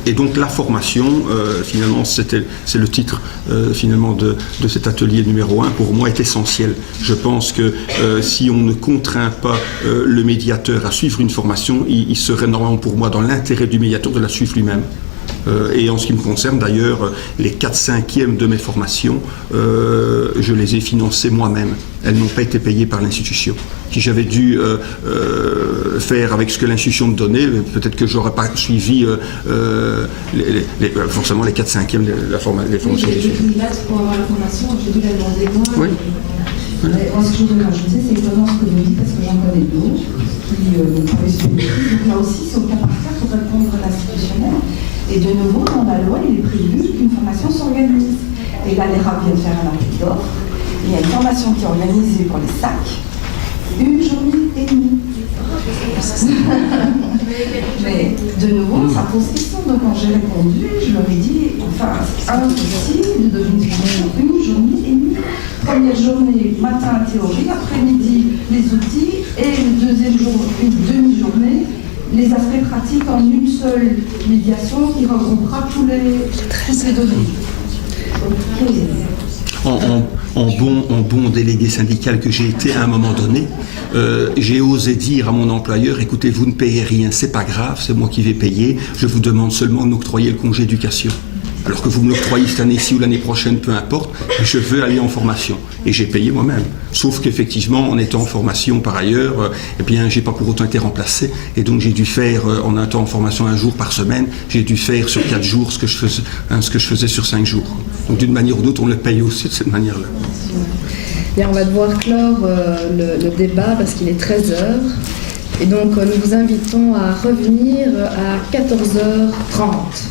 Et donc la formation, finalement, c'est le titre finalement de cet atelier numéro 1, pour moi, est essentiel. Je pense que si on ne contraint pas le médiateur à suivre une formation, il serait normalement pour moi dans l'intérêt du médiateur de la suivre lui-même. Et en ce qui me concerne d'ailleurs, les 4/5e de mes formations, je les ai financées moi-même. Elles n'ont pas été payées par l'institution. Si j'avais dû faire avec ce que l'institution me donnait, peut-être que je n'aurais pas suivi forcément les 4/5e de la formation. Oui, j'ai pris une date pour avoir la formation, j'ai dû la demander moi. Oui. Moi, ce que je voudrais rajouter, c'est étonnant ce que vous dites, parce que j'en connais d'autres qui travaillent sur les prix. Donc là aussi, c'est au cas par cas pour répondre à l'institutionnel. Et de nouveau, dans la loi, il est prévu qu'une formation s'organise. Et là, l'ERA vient de faire un appel d'offres. Il y a une formation qui est organisée pour les sacs, 1 journée et demie. Mais de nouveau, ça pose question. Donc quand j'ai répondu, je leur ai dit, c'est impossible de donner une formation 1 journée et demie. Première journée, matin, théorie, après-midi, les outils, et le deuxième jour, une demi-journée, les aspects pratiques en une seule médiation qui regroupera toutes les données. En bon délégué syndical que j'ai été à un moment donné, j'ai osé dire à mon employeur, écoutez, vous ne payez rien, c'est pas grave, c'est moi qui vais payer, je vous demande seulement de m'octroyer le congé d'éducation. Alors que vous me l'octroyez cette année-ci ou l'année prochaine, peu importe, je veux aller en formation. Et j'ai payé moi-même. Sauf qu'effectivement, en étant en formation par ailleurs, j'ai pas pour autant été remplacé. Et donc j'ai dû faire, en étant en formation 1 jour par semaine, j'ai dû faire sur 4 jours ce que je faisais sur 5 jours. Donc d'une manière ou d'autre, on le paye aussi de cette manière-là. Bien, on va devoir clore le débat parce qu'il est 13h. Et donc nous vous invitons à revenir à 14h30.